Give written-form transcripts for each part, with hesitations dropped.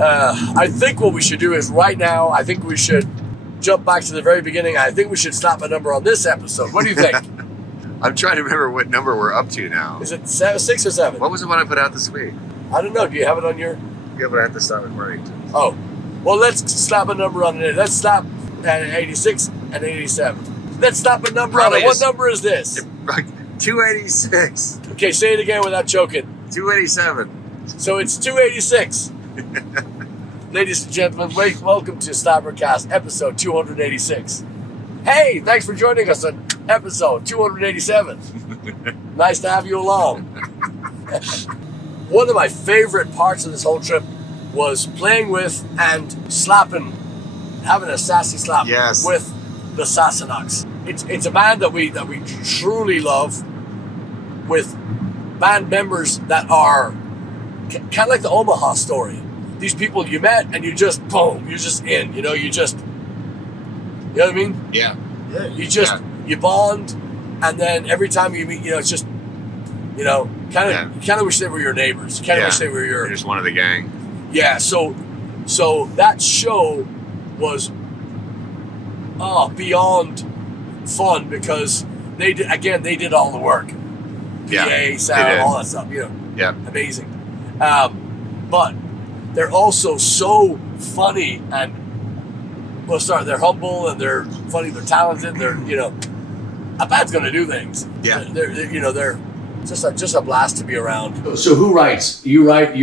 I think what we should do is right now, I think we should jump back to the very beginning. I think we should slap a number on this episode. What do you think? I'm trying to remember what number we're up to now. Is it 6 or 7? What was the one I put out this week? I don't know. Do you have it on your... Yeah, but I have to stop recording. Oh. Well, let's slap a number on it. Let's slap at 86 and 87. Let's slap a number on it. What number is this? 286. Okay, say it again without choking. 287. So it's 286. Ladies and gentlemen, welcome to SlapperCast episode 286. Hey, thanks for joining us on episode 287. Nice to have you along. One of my favorite parts of this whole trip was playing with and slapping, having a sassy slap with the Sassanachs. It's a band that we truly love, with band members that are kind of like the Omaha story. These people you met and you just, boom, you're just in, you know what I mean? Yeah. Yeah. You bond, and then every time you meet, it's just, kind of wish they were your neighbors. Kind of wish they were You're just one of the gang. Yeah, so that show was beyond fun because they did all the work. PA, sound, all that stuff, amazing. But they're also so funny and they're humble and they're funny, they're talented, they're a band's gonna do things. Yeah. They're just a blast to be around. So who writes? You write.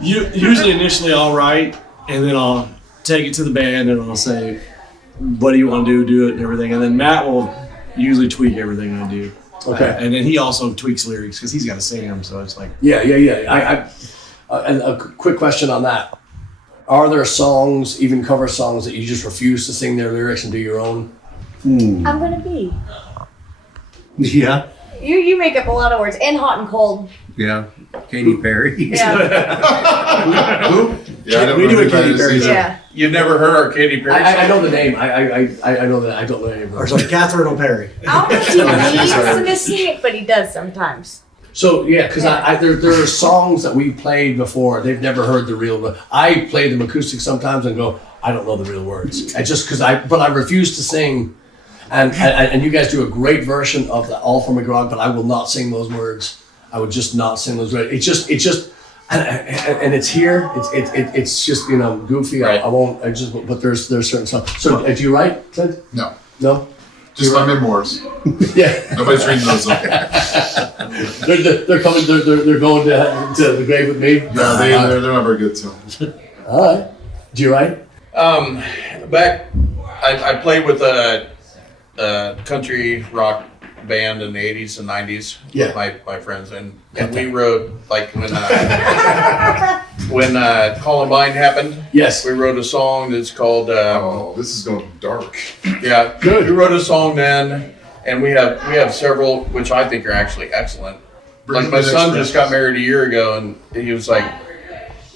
Usually initially I'll write, and then I'll take it to the band and I'll say, what do you want to do it and everything. And then Matt will usually tweak everything I do. Okay. And then he also tweaks lyrics because he's got to sing them, so it's like... Yeah. And a quick question on that. Are there songs, even cover songs, that you just refuse to sing their lyrics and do your own? I'm gonna be. Yeah. You make up a lot of words. And hot and cold. Yeah. Katy Perry. Yeah. Who? Yeah, we do a Katy Perry. Yeah. You've never heard our Katy Perry? I know the name. I know that. I don't know any of Or them. like Catherine O'Perry. I don't think he needs to sing it, but he does sometimes. So yeah, because there are songs that we played before. They've never heard the real. I play them acoustic sometimes and go, I don't know the real words. I just but I refuse to sing. And you guys do a great version of the All for McGraw, but I will not sing those words. I would just not sing those words. It's just, and it's here. It's just goofy. Right. I won't. But there's certain songs. So do you write, Clint? No. No. Just my memoirs. Yeah. Nobody's reading those. They're coming. They're going to the grave with me. No, they're not very good. So. All right. Do you write? Back, I played with a country rock band in the 80s and 90s with my friends, and we wrote, like, when Columbine happened. Yes. We wrote a song that's called This is going dark. Yeah. Good. We wrote a song then, and we have several which I think are actually excellent. Like, my son just got married a year ago, and he was like,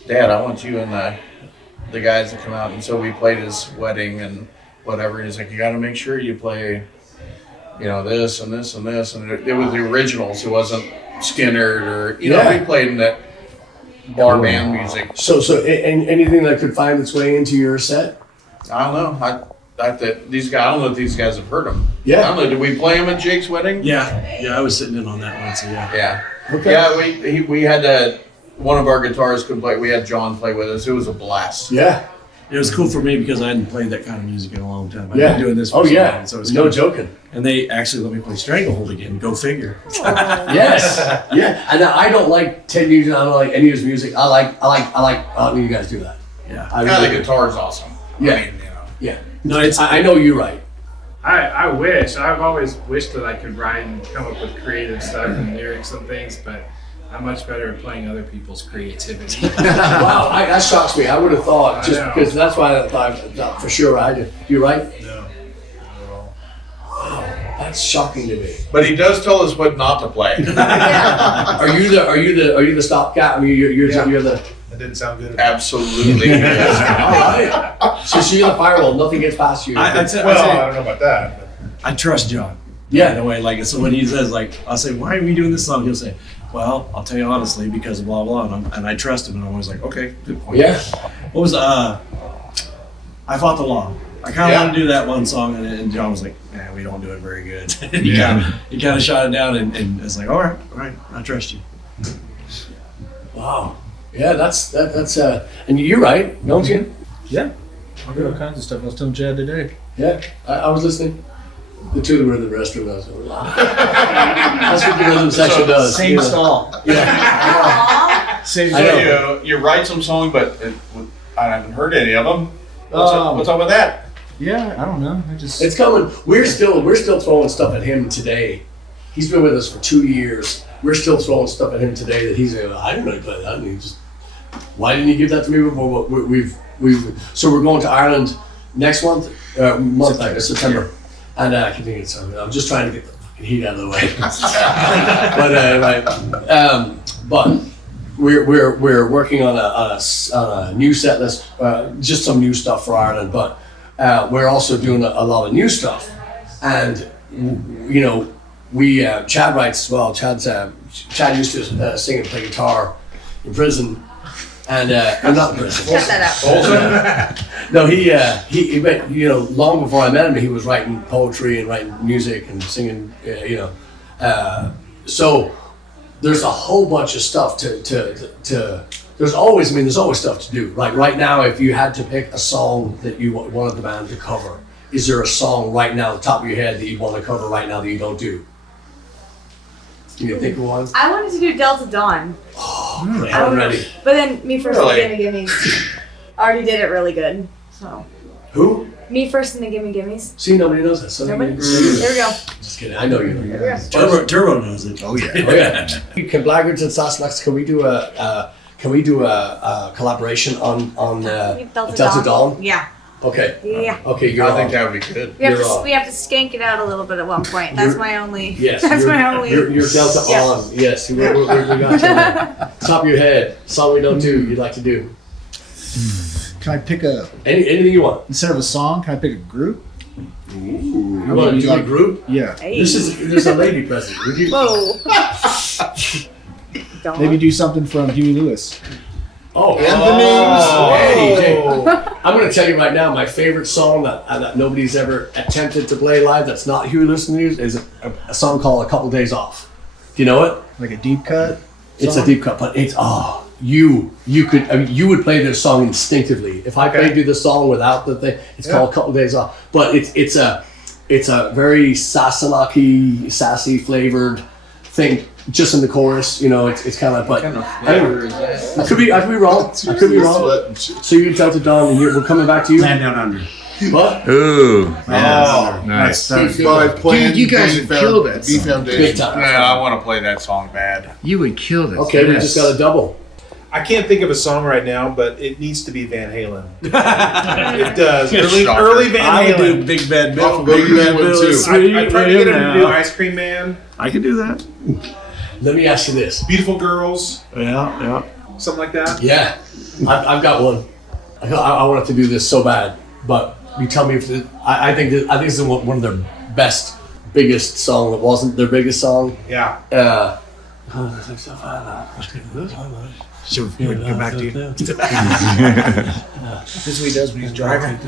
Dad, I want you and the guys to come out. And so we played his wedding and whatever. And he's like, you got to make sure you play, this and this and this. And it was the originals. It wasn't Skinner or, we played in that bar band music. So anything that could find its way into your set? I don't know. I don't know if these guys have heard them. Yeah. I don't know. Did we play them at Jake's wedding? Yeah, I was sitting in on that one, so yeah. Yeah. Okay. Yeah, we had one of our guitarists couldn't play. We had John play with us. It was a blast. Yeah. It was cool for me because I hadn't played that kind of music in a long time. I've Yeah. been doing this for Oh so yeah. long, so it's No good. joking. And they actually let me play Stranglehold again. Go figure. Yes. Yeah. And I don't like Ted Nugent. I don't like any of his music. I like you guys do that. Yeah. The guitar's awesome. Yeah. I mean, Yeah. No, it's. I know you right. I wish. I've always wished that I could write and come up with creative stuff and lyrics and things, but I'm much better at playing other people's creativity. Wow, that shocks me. I would have thought, I just know. because that's why I thought for sure I did. You right? No. Wow, that's shocking to me. But he does tell us what not to play. Are you the stopgap? I mean, you're the. That didn't sound good. Absolutely. All right. So you're the firewall. Nothing gets past you. I don't know about that. I trust John. Yeah. In a way, like, so when he says, like, I'll say, why are we doing this song? He'll say, well, I'll tell you honestly because of blah blah, and I trust him, and I'm always like, okay, good point. Yeah. What was I Fought the Law. I kind of want to do that one song, and John was like, "Man, we don't do it very good." He kind of shot it down, and it's like, all right, I trust you. Wow. Yeah, that's and you're right, don't you? Yeah. I'll do all kinds of stuff. I was telling Chad today. Yeah, I was listening. The two were in the restroom. I was like, wow. That's what the rhythm section does. Same stall. Yeah. Same I know. So you write some song, but I haven't heard any of them. What's up with that? Yeah, I don't know. It's coming. We're still throwing stuff at him today. He's been with us for 2 years. We're still throwing stuff at him today that he's like, I didn't know you played that. And he just, why didn't you give that to me before? So we're going to Ireland next month, September. And I can think it's something. I'm just trying to get the fucking heat out of the way. But we're working on a new set list, just some new stuff for Ireland. But we're also doing a lot of new stuff, and Chad writes as well. Chad used to sing and play guitar in prison, and I'm not in prison. Cut that out. No, he long before I met him, he was writing poetry and writing music and singing. So there's a whole bunch of stuff to. There's always stuff to do. Like right now, if you had to pick a song that you wanted the band to cover, is there a song right now, at the top of your head, that you want to cover right now that you don't do? Can you think of one? I wanted to do Delta Dawn. Oh, great. I'm ready. But then Me First Really? and the Gimme Gimmes already did it really good. So Who? Me First and the Gimme Gimmes. See, nobody knows that. So Nobody? There There we go. Just kidding. I know you know. There we go. Turbo knows it. Oh yeah. Can Blaggards and Sassanachs? Can we do a collaboration on Delta Dawn? Yeah. Okay. Yeah. Okay. You're I on. think that would be good. We have You're to on. we have to skank it out a little bit at one point. That's my only. Yes. That's you're, my only. You're Delta Yeah. on. Yes. We got you. Top of your head. Song we don't do. You'd like to do. Can I pick Anything you want. instead of a song, can I pick a group? You want to do a group? Yeah. Hey. There's a lady present. Would you? Whoa. Don't. Maybe do something from Huey Lewis. Oh, Hey, I'm going to tell you right now, my favorite song that nobody's ever attempted to play live that's not Huey Lewis music is a song called A Couple Days Off. Do you know it? Like a deep cut? It's song? a deep cut, but it's you would play this song instinctively. If I played you the song without the thing, it's called A Couple Days Off. But it's a very Sassanachs, sassy flavored thing. Just in the chorus, it's kind of like, but Flavor is that? I could be wrong. So you Delta Dawn, and we're coming back to you. Land Down Under. What? Ooh. Nice. By playing you guys would kill that B song. Foundation. Big time. I want to play that song bad. You would kill this. Okay, we just got a double. I can't think of a song right now, but it needs to be Van Halen. It does. Shocker. Early Van I would do Halen. Big Bad Bill. I'll go Big you Bad one Bill too. is I sweet. tried to get him to do now. Ice Cream Man, I can do that. Let me ask you this. Beautiful Girls, Yeah. something like that. Yeah, I've got one. I wanted to do this so bad, but you tell me if I think this is one of their biggest song. It wasn't their biggest song. Yeah. Should we come back to you? This is what he does when he's driving.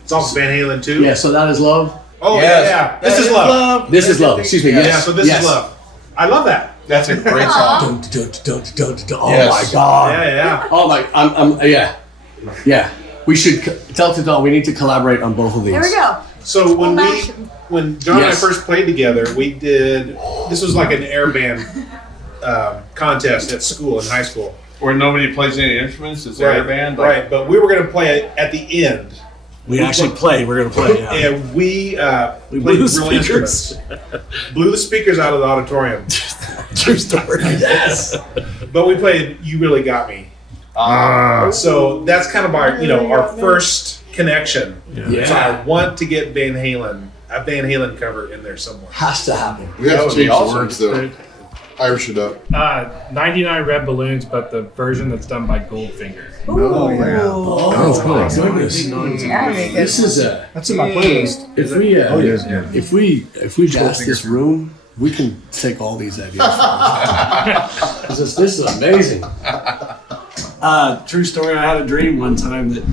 It's also Van Halen too. Yeah, so that is love. Oh Yes. yeah. This is love. This is love. Excuse me. Yeah. Yes. So this is love. I love that. That's a great song. Oh Yes. my God. Yeah. Oh my. Yeah. We should Delta Dawn. We need to collaborate on both of these. There we go. So when Old-fashioned. when John Yes. and I first played together, we did. This was like an air band contest at school in high school. Where nobody plays any instruments. It's air band. like- Right, but we were going to play it at the end. We actually play. We're gonna play. Yeah. And we We played blew real the speakers. instruments. Blew the speakers out of the auditorium. True story. Yes. But we played You Really Got Me. So that's kind of our first connection. Yeah. So I want to get a Van Halen cover in there somewhere. Has to happen. We have That to would be change awesome. the words though. Irish it up. 99 Red Balloons, but the version that's done by Goldfinger. Oh, yeah. Oh, cool. my goodness. This is That's in my playlist. if we Oh, yes, yeah. if we gas this room We can take all these ideas. This is amazing. True story. I had a dream one time that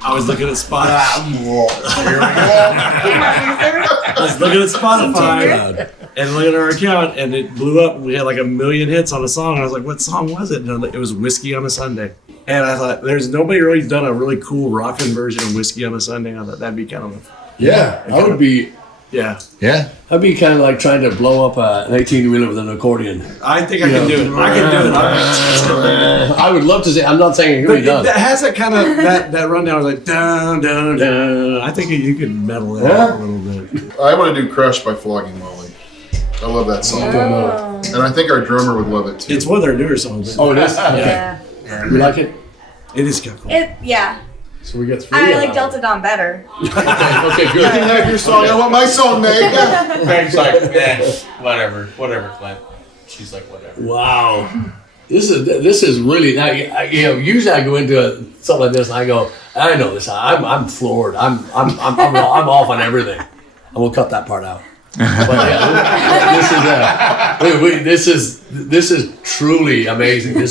I was looking at Spotify. I was looking at Spotify and looking at our account, and it blew up. We had like 1 million hits on a song. And I was like, "What song was it?" And it was "Whiskey on a Sunday." And I thought, "There's nobody really done a really cool rockin' version of "Whiskey on a Sunday." I thought that'd be kind of that would be. Yeah. That'd be kind of like trying to blow up an 18-wheeler with an accordion. I think I can do it. I can do it. I would love to see. I'm not saying it can be done. It has that kind of that rundown. Like dun dun dun. I think you could metal that up a little bit. I want to do "Crush" by Flogging Molly. I love that song, and I think our drummer would love it too. It's one of their newer songs. Oh, it is. Yeah. You like it? It is kind of cool. Yeah. So we get 3. I like Delta Dawn better. Okay, good. You can have your song. I want my song, Meg. Meg's like, whatever, Clint. She's like, whatever. Wow. This is really now. Usually I go into something like this and I go, I know this. I'm floored. I'm off on everything. And we'll cut that part out. But this is truly amazing.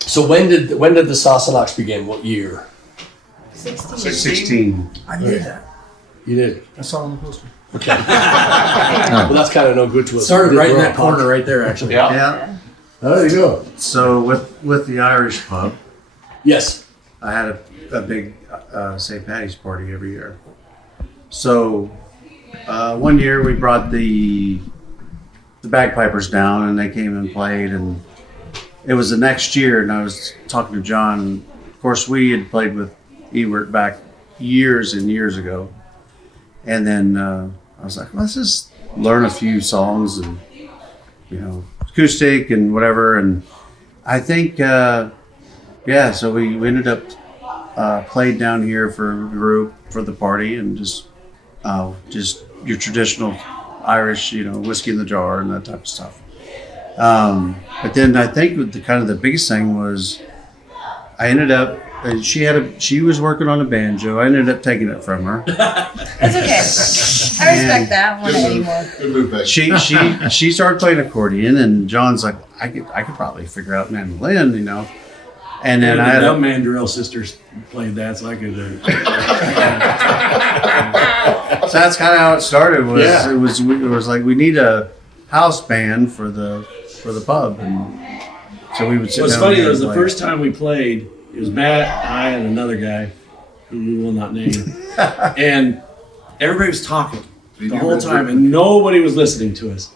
So when did the Sassanachs begin? What year? 16. I knew that. You did. I saw it on the poster. Okay. Well, that's kind of no good to us. Started right in We're that on corner right there, actually. Yeah. Oh, there you go. So with the Irish pub, Yes. I had a big St. Patty's party every year. So one year we brought the bagpipers down and they came and played, and it was the next year, and I was talking to John. Of course, we had played with Ewert back years and years ago, and then I was like, let's just learn a few songs and acoustic and whatever. And I think so we ended up played down here for a group for the party, and just your traditional Irish, whiskey in the jar and that type of stuff. But then I think the biggest thing was I ended up, she was working on a banjo. I ended up taking it from her. That's okay. I respect that one anymore. Good move, Meg. She started playing accordion, and John's like, I could probably figure out mandolin, And then I had the Mandrill sisters played that, so I could. So that's kind of how it started. It was like we need a house band for the pub, and so we would sit What's down. funny though is the first time we played, it was Matt, I, and another guy who we will not name, and everybody was talking the whole time, and nobody was listening to us.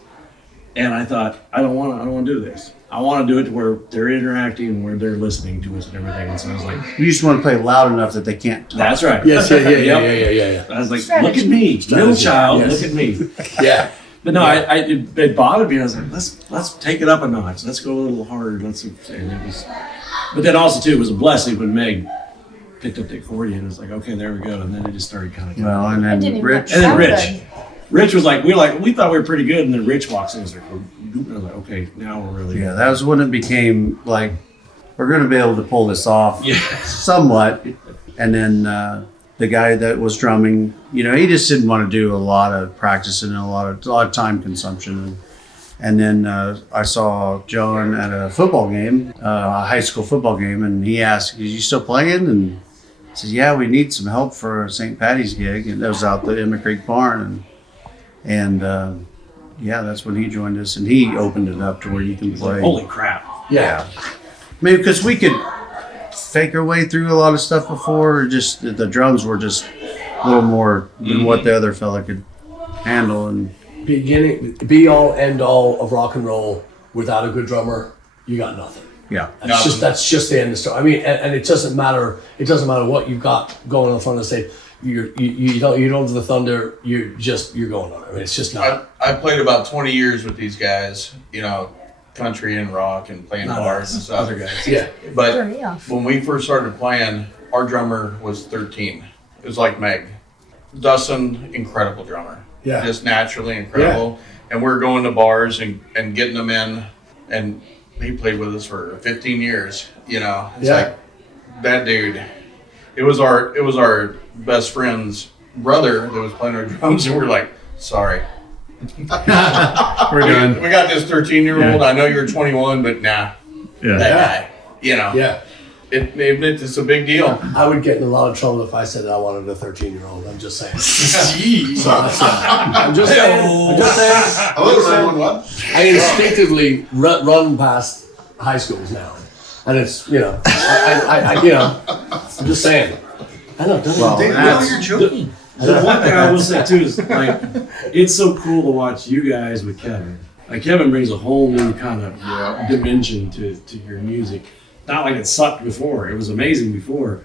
And I thought, I don't want to do this. I want to do it to where they're interacting, where they're listening to us and everything. And so I was like, you just want to play loud enough that they can't talk. That's right. Yes, yeah. I was like, look at me, little child, yes. look at me. Yeah. But no, it bothered me. I was like, let's take it up a notch. Let's go a little harder. But then also too, it was a blessing when Meg picked up the accordion. It was like, okay, there we go. And then it just started kind of. Well, and then Rich. Rich was like, we thought we were pretty good, and then Rich walks in and was like, okay, now we're really. Yeah, that was when it became like, we're going to be able to pull this off somewhat. And then the guy that was drumming, he just didn't want to do a lot of practicing and a lot of time consumption. And then I saw John at a football game, a high school football game, and he asked, "Is you still playing?" And I said, "Yeah, we need some help for a St. Patty's gig." And that was out the Emma Creek Barn, and that's when he joined us, and he opened it up to where you can play. Holy crap! Yeah, maybe because we could fake our way through a lot of stuff before. Just the drums were just a little more than what the other fella could handle, and be all end all of rock and roll. Without a good drummer, you got nothing. yeah. That's just the end of the story. I mean, and it doesn't matter. It doesn't matter what you've got going on the front of the stage. You don't have the thunder. You're going on it. I mean, it's just not. I played about 20 years with these guys. Country and rock and playing bars and stuff. Other guys. Yeah. But when we first started playing, our drummer was 13. It was like Meg. Dustin, incredible drummer. Yeah. Just naturally incredible. Yeah. And we're going to bars and getting them in. And he played with us for 15 years. It's like that dude. It was our best friend's brother that was playing our drums, and we're like, sorry. We're done. We got this 13-year-old. I know you're 21, but nah. Yeah. That guy. You know. Yeah. It's a big deal. I would get in a lot of trouble if I said I wanted a 13-year-old. I'm just saying. So I'm just saying. I instinctively run past high schools now, and it's I'm just saying. I know. You're joking. The one thing I will say too is like it's so cool to watch you guys with Kevin. Like Kevin brings a whole new kind of dimension to your music. Not like it sucked before. It was amazing before.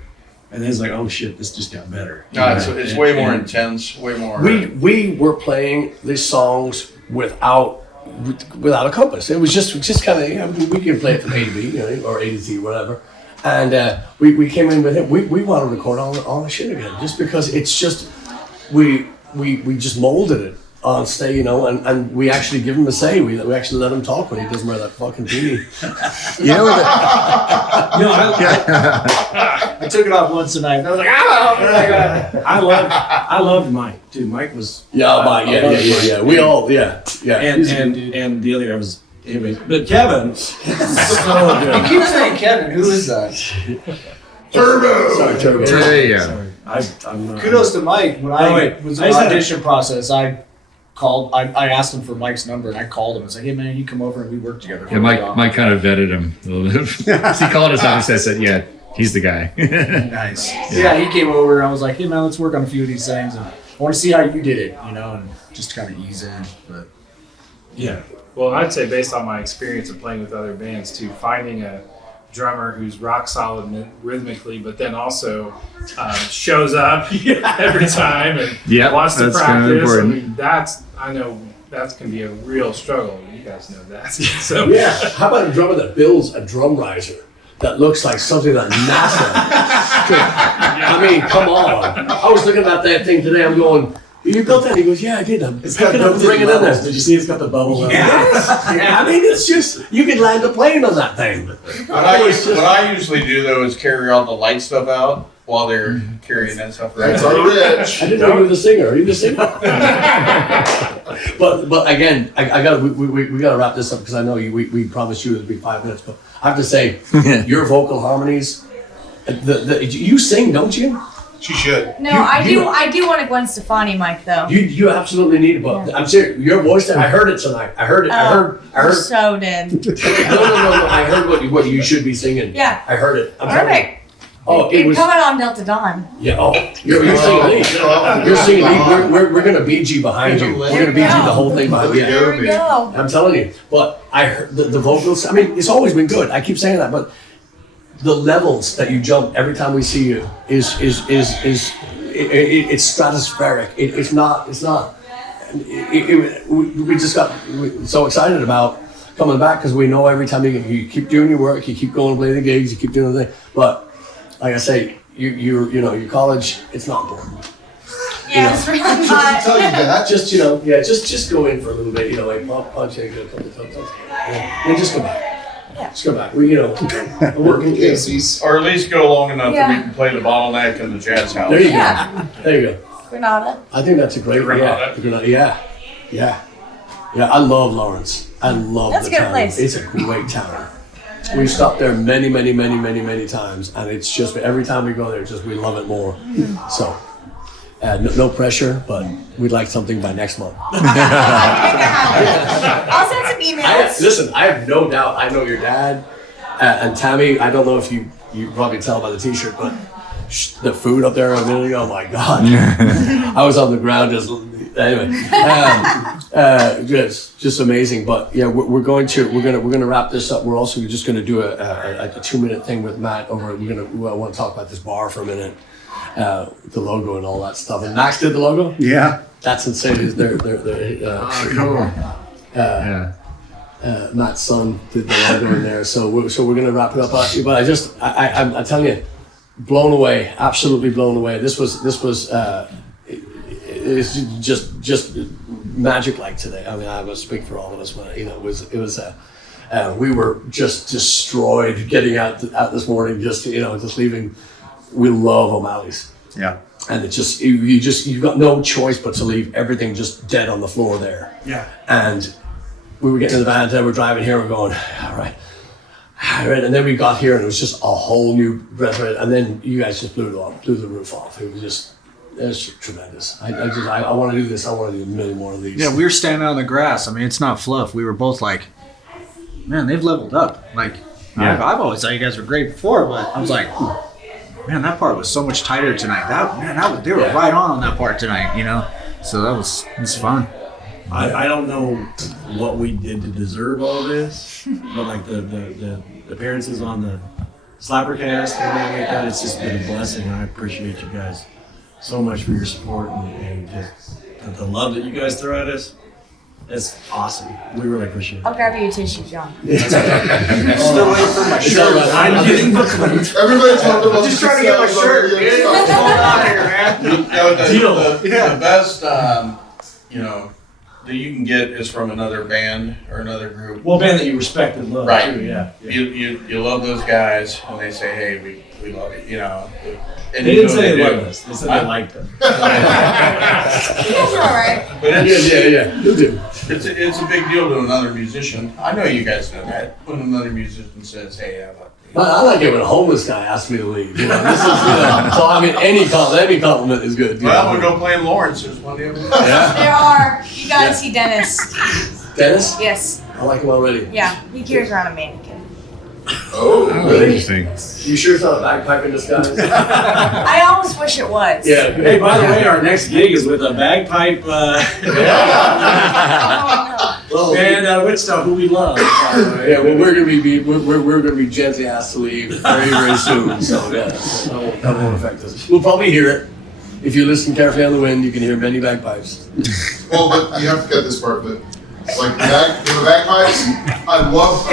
And then it's like, oh shit, this just got better. No, it's way more intense, way more. We were playing these songs without a compass. It was just kind of, we can play it from A to B, or A to Z, whatever. And we came in with it. We want to record all the shit again, just because it's just we just molded it on stage, and we actually give him a say. We actually let him talk when he doesn't wear that fucking beanie. I took it off once tonight. I was like, I loved Mike too. Mike was Mike. Yeah. We all, yeah. And the other guy was. Anyway, but Kevin, so good. You keep saying Kevin. Who is that? Turbo. Sorry, Turbo. Sorry. I'm not. Kudos to Mike. When I was in the I audition process, I asked him for Mike's number, and I called him and said, "Hey man, you come over and we work together." Yeah, Mike kind of vetted him a little bit. He called us up and said, "Yeah, he's the guy." Nice. Yeah, he came over and I was like, "Hey man, let's work on a few of these things, and I want to see how you did it, and just kind of ease in." But yeah. Well, I'd say based on my experience of playing with other bands too, finding a drummer who's rock solid rhythmically, but then also shows up every time and wants to that's kind of practice. I important. mean, I know that can be a real struggle. You guys know that. So Yeah. How about a drummer that builds a drum riser that looks like something that NASA? I mean, come on. I was looking at that thing today. I'm going, you built that? He goes, yeah, I did. I'm picking up and bringing it in there. Did you see it's got the bubble? I mean, it's just, you could land a plane on that thing. What I usually do though is carry all the light stuff out while they're carrying that stuff around. That's our Rich. I didn't know you were the singer. Are you the singer? but again, I got we got to wrap this up because I know we promised you it would be 5 minutes. But I have to say, your vocal harmonies, you sing, don't you? She should. No, I do want a Gwen Stefani mic though. You absolutely need it, but I'm serious. Your voice, I heard it tonight. I heard. You so did. No. I heard what you should be singing. Yeah. I heard it. I'm telling you. Perfect. Oh, it was. Coming on Delta Dawn. Yeah. Oh, you're singing lead. You're singing lead. We're gonna BG behind you. We're gonna BG the whole thing behind you. There we go. I'm telling you. But I heard the vocals. I mean, it's always been good. I keep saying that, but the levels that you jump every time we see you it's stratospheric. It's not. We just got so excited about coming back because we know every time you keep doing your work, you keep going to play the gigs, you keep doing the thing. But like I say, your college, it's not important. Yeah, it's really Should not. tell you that. Just just go in for a little bit, like punch in, a couple of times, and just go back. Yeah. Just go back. We Working Casey's. Or at least go long enough Yeah. that we can play the bottleneck in the jazz house. There you Yeah. go. There you go. Granada. I think that's a great Granada. Yeah. I love Lawrence. I love That's the a good town. place. It's a great town. We've stopped there many times, and it's just every time we go there, we love it more. So, no pressure, but we'd like something by next month. I'll send some emails. Listen, I have no doubt. I know your dad and Tammy. I don't know if you probably tell by the T-shirt, but the food up there a minute ago. Oh my God, I was on the ground just anyway. Just amazing. But yeah, we're gonna wrap this up. We're also just gonna do a 2-minute thing with Matt over. I want to talk about this bar for a minute. The logo and all that stuff. And Max did the logo. Yeah. That's insane. They're Cool. Yeah. Matt's son did the logo in there. So we're gonna wrap it up. But I'm telling you, blown away, absolutely blown away. This was it's just magic like today. I mean, I will speak for all of us when it was we were just destroyed getting out this morning. Just leaving. We love O'Malley's. Yeah. And it just you got no choice but to leave everything just dead on the floor there. Yeah. And we were getting in the van and we're driving here, we're going, all right. And then we got here and it was just a whole new breath. And then you guys just blew the roof off. It was just tremendous. I want to do this. I want to do a million more of these. Yeah, we were standing on the grass. I mean, it's not fluff. We were both like, man, they've leveled up. Like, I've always thought you guys were great before, but I was like, man, that part was so much tighter tonight. They were right on that part tonight, you know? So it was fun. I don't know what we did to deserve all this, but like the appearances on the SlapperCast and everything like that, it's just been a blessing. I appreciate you guys so much for your support and just the love that you guys throw at us. It's awesome. We really appreciate it. I'll grab you a tissue, John. Still waiting for my shirt. I'm getting the clip. Everybody's talking about Just trying to get my shirt. What's going on here, man? The best, that you can get is from another band or another group. Well, band that you respect and love, right? Too, yeah. You love those guys, and they say, "Hey, we love it," you know. And they didn't say they loved us. They said they liked them. You guys are all right. But Yeah. You do. It's a big deal to another musician. I know you guys know that when another musician says, "Hey, I love." I like it when a homeless guy asks me to leave. You know, this is, so I mean, any compliment is good. Well, I'm gonna go play in Lawrence. There's plenty of them. Yeah. There are. You gotta see Dennis. Dennis? Yes. I like him already. Yeah. He carries around a mannequin. Oh, really? Interesting. You sure it's not a bagpipe in disguise? I almost wish it was. Yeah. Hey, by the way, our next gig is with a bagpipe band out of Wichita who we love. Yeah, well, we're gonna be gently asked to leave very, very soon. So yeah, that won't affect us. We'll probably hear it. If you listen carefully on the wind, you can hear many bagpipes. Well, but you have to cut this part, but like the bagpipes, I love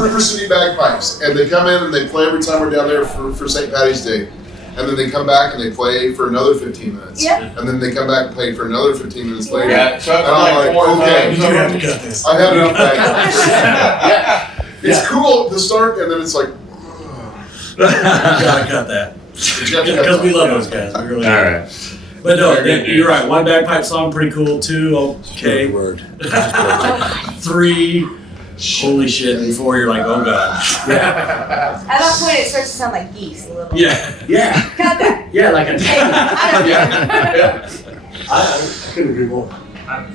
River City bagpipes, and they come in and they play every time we're down there for St. Patty's Day, and then they come back and they play for another 15 minutes, and then they come back and play for another 15 minutes later. Yeah, so and I'm like, okay, You have to cut this. I have enough bagpipes. It's cool to start, and then it's like, You gotta cut that. Because we love those guys. We really All do. right. But no, you're right. One bagpipe song, pretty cool. Two, okay. Word. 3, holy shit. And 4, you're like, oh god. At that point, it starts to sound like geese a little. Yeah. Got that. Yeah, like a. I couldn't agree more.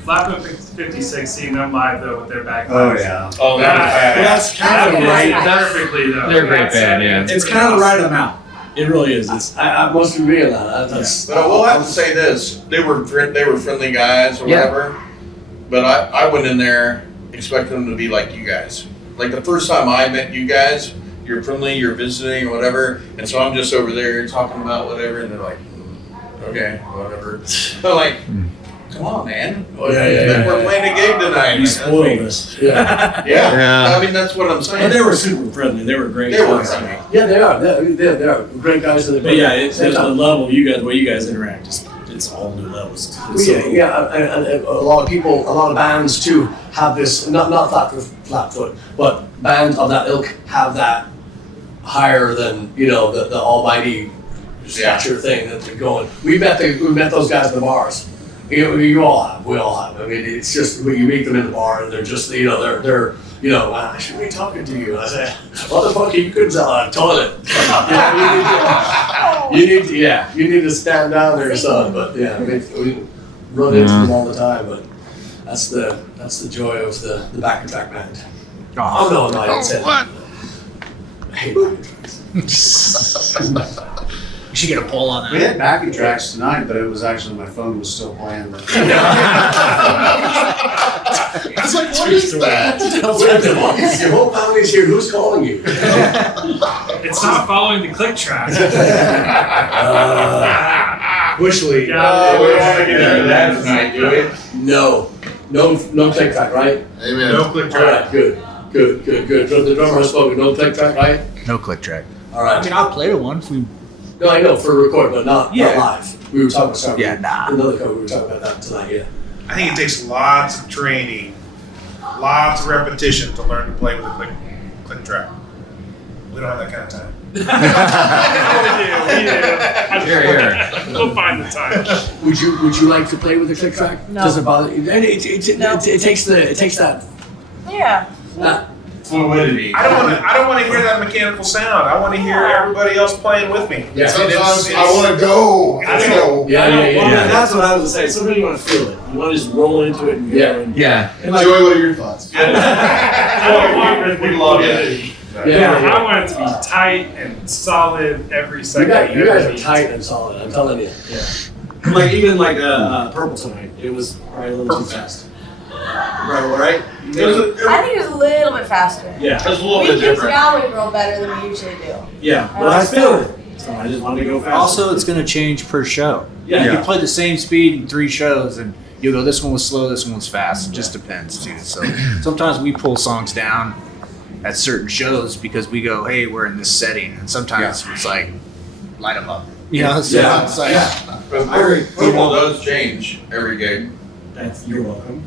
Flapper 56 seeing them live though with their bagpipes. Oh yeah. Oh, That's kind of right. Perfectly though. They're a great band, yeah. It's kind of the right amount. It really is. I must agree on that. But I will have to say this: they were friendly guys or whatever. But I went in there expecting them to be like you guys. Like the first time I met you guys, you're friendly, you're visiting or whatever, and so I'm just over there talking about whatever, and they're like, okay, whatever. They're like, come on, man. We're playing a gig tonight. You spoiled us. Yeah. I mean, that's what I'm saying. But they were super friendly. They were great. They were guys. friendly. Yeah, they are. They are great guys. But yeah, it's the level the way you guys interact. It's all new levels. It's And a lot of bands too have this. Not Flatfoot, but bands of that ilk have that higher than the almighty stature thing that they're going. We met those guys in the bars. We all have. I mean, it's just when you meet them in the bar and they're just they're I should be talking to you. I say, motherfucker, you couldn't sell out a toilet. You need to stand down there, son. But yeah, we run into them all the time. But that's the joy of the backing track band. Oh no, I didn't say that. I hate backing tracks. You should get a poll on that. We had backing tracks tonight, but it was actually my phone was still playing. I was like, what is that? Your whole family's here. Who's calling you? It's not following the click track. Bush League. We don't want to get into that tonight, do we? No click track, right? Amen. No click All track. right, good. The drummer has spoken. No click track, right? No click track. All right. I mean, I'll play one if we. No, I know for record, but not live. We were talking about something. Yeah, nah. Another code. We were talking about that tonight. Yeah. I think it takes lots of training, lots of repetition to learn to play with a click track. We don't have that kind of time. We'll find the time. Would you like to play with the click track? No. Does it bother you? And it takes that. Yeah. Fluidity. I don't want to hear that mechanical sound. I want to hear everybody else playing with me. Yeah. Sometimes I want to go. Let's go. Yeah. That's what I was gonna say. Sometimes you want to feel it. You want to just roll into it and go. Yeah. And, Yeah. and like, Joey, what are your thoughts? I love it. I want it to be tight and solid every second. You guys are tight and solid. I'm telling you. Yeah. Like even like Purple tonight, it was probably a little too fast. Right? I think it was a little bit faster. Yeah. It's a little We bit kids different. now we roll better than we usually do. Yeah. Well, I feel it. So I just wanted to go fast. Also, it's going to change per show. Yeah. You play the same speed in 3 shows, and you go, this one was slow, this one was fast. It just depends, too. So sometimes we pull songs down at certain shows because we go, hey, we're in this setting. And sometimes it's like, light them up. You know, so it's like, But Purple does change every gig. You're welcome.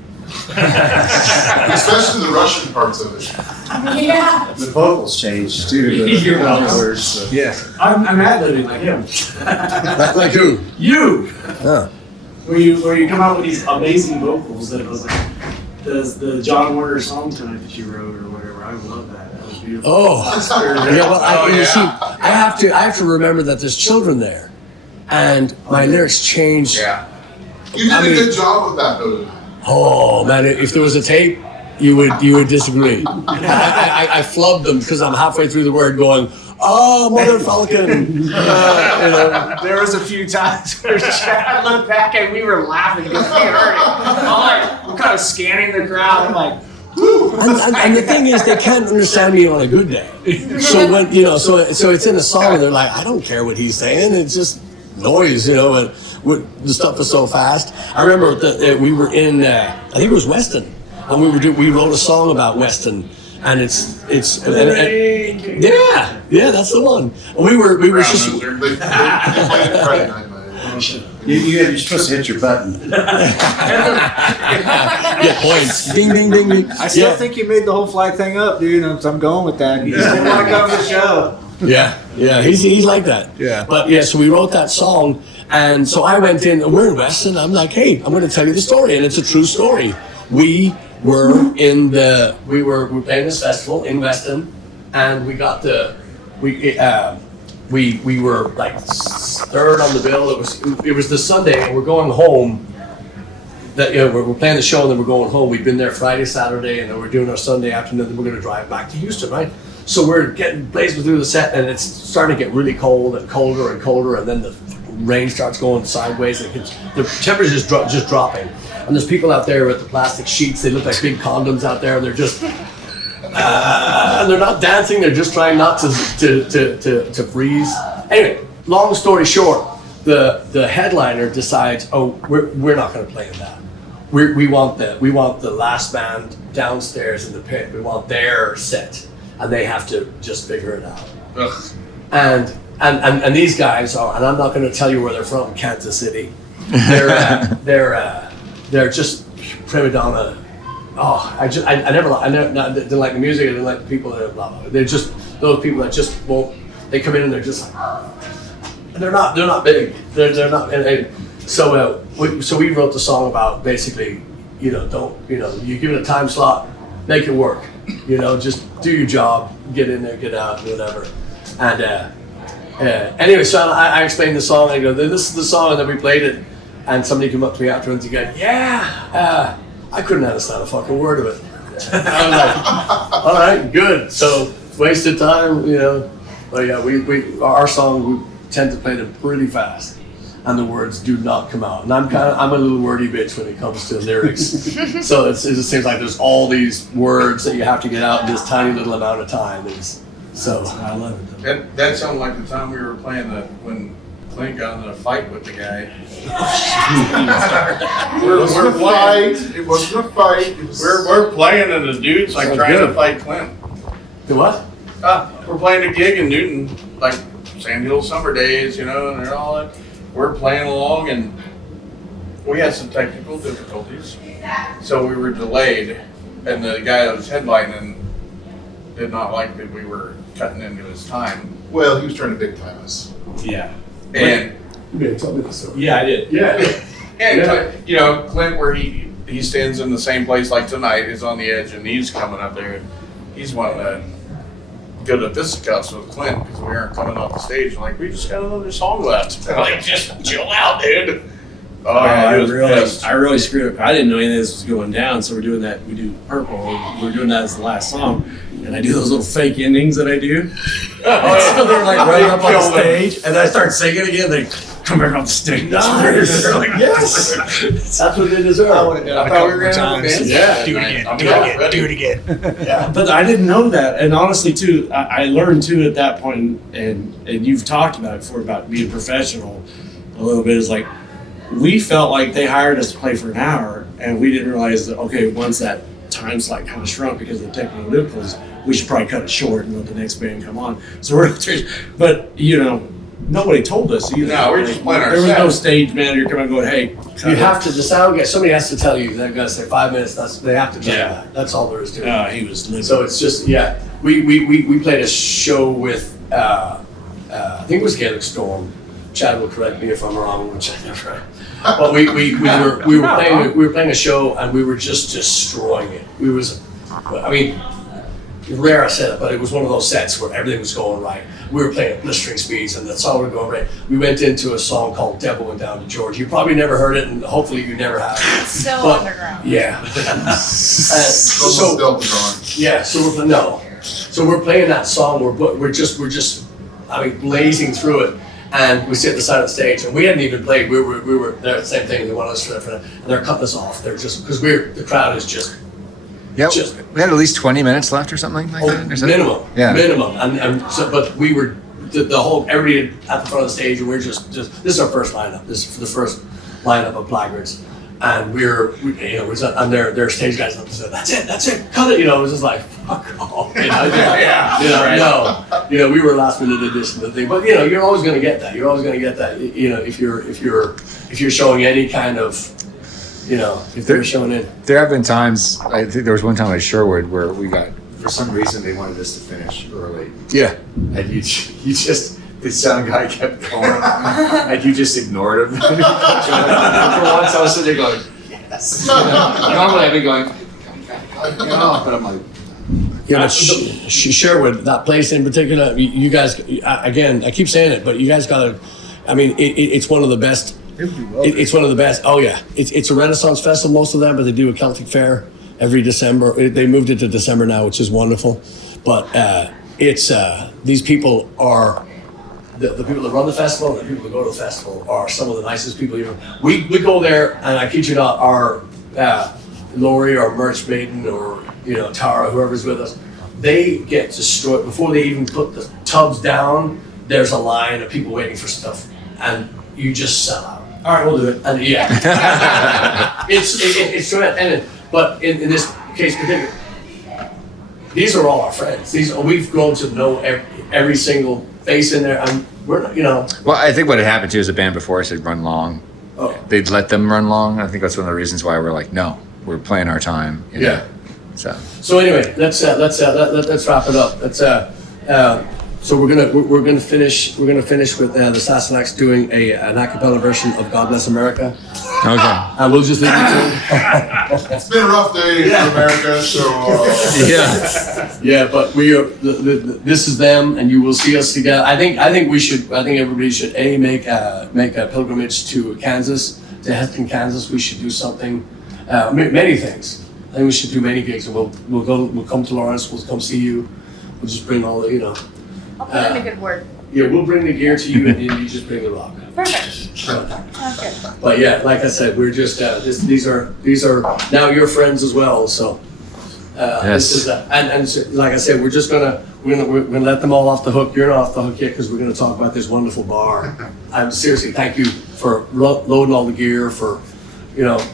Especially the Russian parts of it. Yeah. The vocals changed too. You're welcome. Words, so. yeah. I'm ad-libbing like him. Like who? You! Yeah. Where you come out with these amazing vocals that was like the John Warner song tonight that you wrote or whatever. I love that. That was beautiful. Oh. Yeah. Well, you see, I have to remember that there's children there, and my lyrics change. Yeah. You did a good job with that, though. Oh man, if there was a tape, you would disagree. I flubbed them because I'm halfway through the word going, oh, Mother Falcon. There was a few times where Chad looked back and we were laughing because we heard it. I'm kind of scanning the crowd. I'm like, and the thing is, they can't understand me on a good day. So when so it's in a song, and they're like, I don't care what he's saying. It's just noise, and the stuff is so fast. I remember we were in, I think it was Weston, and we wrote a song about Weston, and it's yeah, that's the one. And we were just. They played it Friday night, man. You're supposed to hit your button. Get points. Ding, ding, ding, ding. I still think you made the whole flag thing up, dude. I'm going with that. You just didn't want to come to the show. Yeah, he's like that. Yeah. But yeah, so we wrote that song, and so I went in. We're in Weston. I'm like, hey, I'm going to tell you the story, and it's a true story. We were playing this festival in Weston, and we got we were like third on the bill. It was the Sunday, and we're going home. We're playing the show, and then we're going home. We'd been there Friday, Saturday, and then we're doing our Sunday afternoon. Then we're going to drive back to Houston, right? So we're blazing through the set, and it's starting to get really cold and colder and colder, and then the rain starts going sideways, and the temperature's just dropping. And there's people out there with the plastic sheets. They look like big condoms out there, and they're just and they're not dancing. They're just trying not to freeze. Anyway, long story short, the headliner decides, we're not going to play in that. We want the last band downstairs in the pit. We want their set. And they have to just figure it out. Ugh. And these guys are, and I'm not going to tell you where they're from, Kansas City. They're just prima donna. Oh, I never didn't like the music. I didn't like the people that blah blah. They're just those people that just won't. They come in and they're just like, they're not big. They're not. So we wrote the song about basically, you give it a time slot, make it work. Just do your job, get in there, get out, whatever. And anyway, so I explained the song. I go, this is the song, and then we played it. And somebody came up to me afterwards and go, yeah, I couldn't understand a fucking word of it. I was like, all right, good. So wasted time, But yeah, our song, we tend to play them pretty fast. And the words do not come out. And I'm a little wordy bitch when it comes to lyrics. So it just seems like there's all these words that you have to get out in this tiny little amount of time. So I love it. That sounded like the time we were playing when Clint got in a fight with the guy. It wasn't a fight. We're playing and the dude's like trying to fight Clint. The what? We're playing a gig in Newton, like Sand Hill Summer Days, and all that. We're playing along, and we had some technical difficulties, so we were delayed. And the guy that was headlining did not like that we were cutting into his time. Well, he was trying to big time us. Yeah. And You told me the story. Yeah, I did. Yeah. and you know, Clint, where he stands in the same place like tonight, is on the edge, and he's coming up there, and he's wanting to go to fisticuffs with Clint because we aren't coming off the stage. And like, we just got another song left. Like, just chill out, dude. Oh, yeah, he was pissed. I really screwed up. I didn't know any of this was going down, so we're doing that. We do Purple. We're doing that as the last song, and I do those little fake endings that I do. So they're like right up on the stage, and I start singing again. They come back on the stage. Nice. They're like, yes, That's what they deserve. I would have done it a thought we couple were more gonna have a times. band. Yeah. Do it again. I'm Do not it again. ready. Do it again. Yeah. But I didn't know that, and honestly, too, I learned too at that point, and you've talked about it before about being professional a little bit. Is like we felt like they hired us to play for an hour, and we didn't realize that once that time slot kind of shrunk because of the technical difficulties, we should probably cut it short and let the next band come on. So we're, but nobody told us either. No, we're just playing our There was set. no stage manager coming going, hey, cut You it. have to, the sound guy, somebody has to tell you, they're gonna say 5 minutes, they have to tell Yeah. you that. That's all there is to it. He was living. So it's just, yeah, we played a show with, I think it was Gaelic Storm. Chad will correct me if I'm wrong, which I never. But we were playing a show and we were just destroying it. Rare I said it, but it was one of those sets where everything was going right. We were playing at blistering speeds and the song was going right. We went into a song called Devil Went Down to Georgia. You probably never heard it and hopefully you never have. So But- underground. Yeah. So Delta's on. Yeah, so we're playing that song. We're just blazing through it, and we sit at the side of the stage, and we hadn't even played. We were there. The same thing. They wanted us and they're cutting us off. They're just because the crowd is just Yeah, Just- we had at least 20 minutes left or something like that. Or something? minimum. Yeah. Minimum. And so, but we were the whole everybody at the front of the stage, and we're just this is our first lineup. This is the first lineup of Blaggards. And and their stage guys up and said, that's it, cut it. It was just like, fuck off. No. We were last minute addition to the thing. But you're always gonna get that. You're always gonna get that. If you're showing any kind of, if they're showing it. There have been times, I think there was one time at Sherwood where we got, for some reason, they wanted us to finish early. Yeah. And you just, the sound guy kept going, and you just ignored him. For once, I was sitting there going, yes. Normally I'd be going, but I'm like, Sherwood, that place in particular, you guys, again, I keep saying it, but you guys gotta, it's one of the best. It's one of the best. Oh yeah, it's a Renaissance festival, most of them, but they do a Celtic fair every December. They moved it to December now, which is wonderful. But these people are the people that run the festival, and the people that go to the festival are some of the nicest people. We go there, and I kid you not, our Lori or Merch Maiden or Tara, whoever's with us, they get destroyed before they even put the tubs down. There's a line of people waiting for stuff, and you just sell out. All right, we'll do it. And it's tremendous. But in this case particular, these are all our friends. We've grown to know every single face in there, and we're not, Well, I think what had happened too is the band before us had run long. Oh. They'd let them run long. I think that's one of the reasons why we're like, no, we're playing our time. Yeah. So anyway, let's wrap it up. So we're gonna finish with the Sassanachs doing an a cappella version of God Bless America. Okay. And we'll just leave it to It's been a rough day for America, so yeah, but we are. This is them, and you will see us together. I think everybody should make a pilgrimage to Kansas, to Heston, Kansas. We should do something, many things. I think we should do many gigs, and we'll come to Lawrence. We'll come see you. We'll just bring all the I'll put in a good word. Yeah, we'll bring the gear to you, and then you just bring the rock. Perfect. Sounds good. But yeah, like I said, we're just these are now your friends as well. So Yes. this is and so, like I said, we're gonna let them all off the hook. You're not off the hook yet because we're gonna talk about this wonderful bar. Seriously, thank you for loading all the gear, for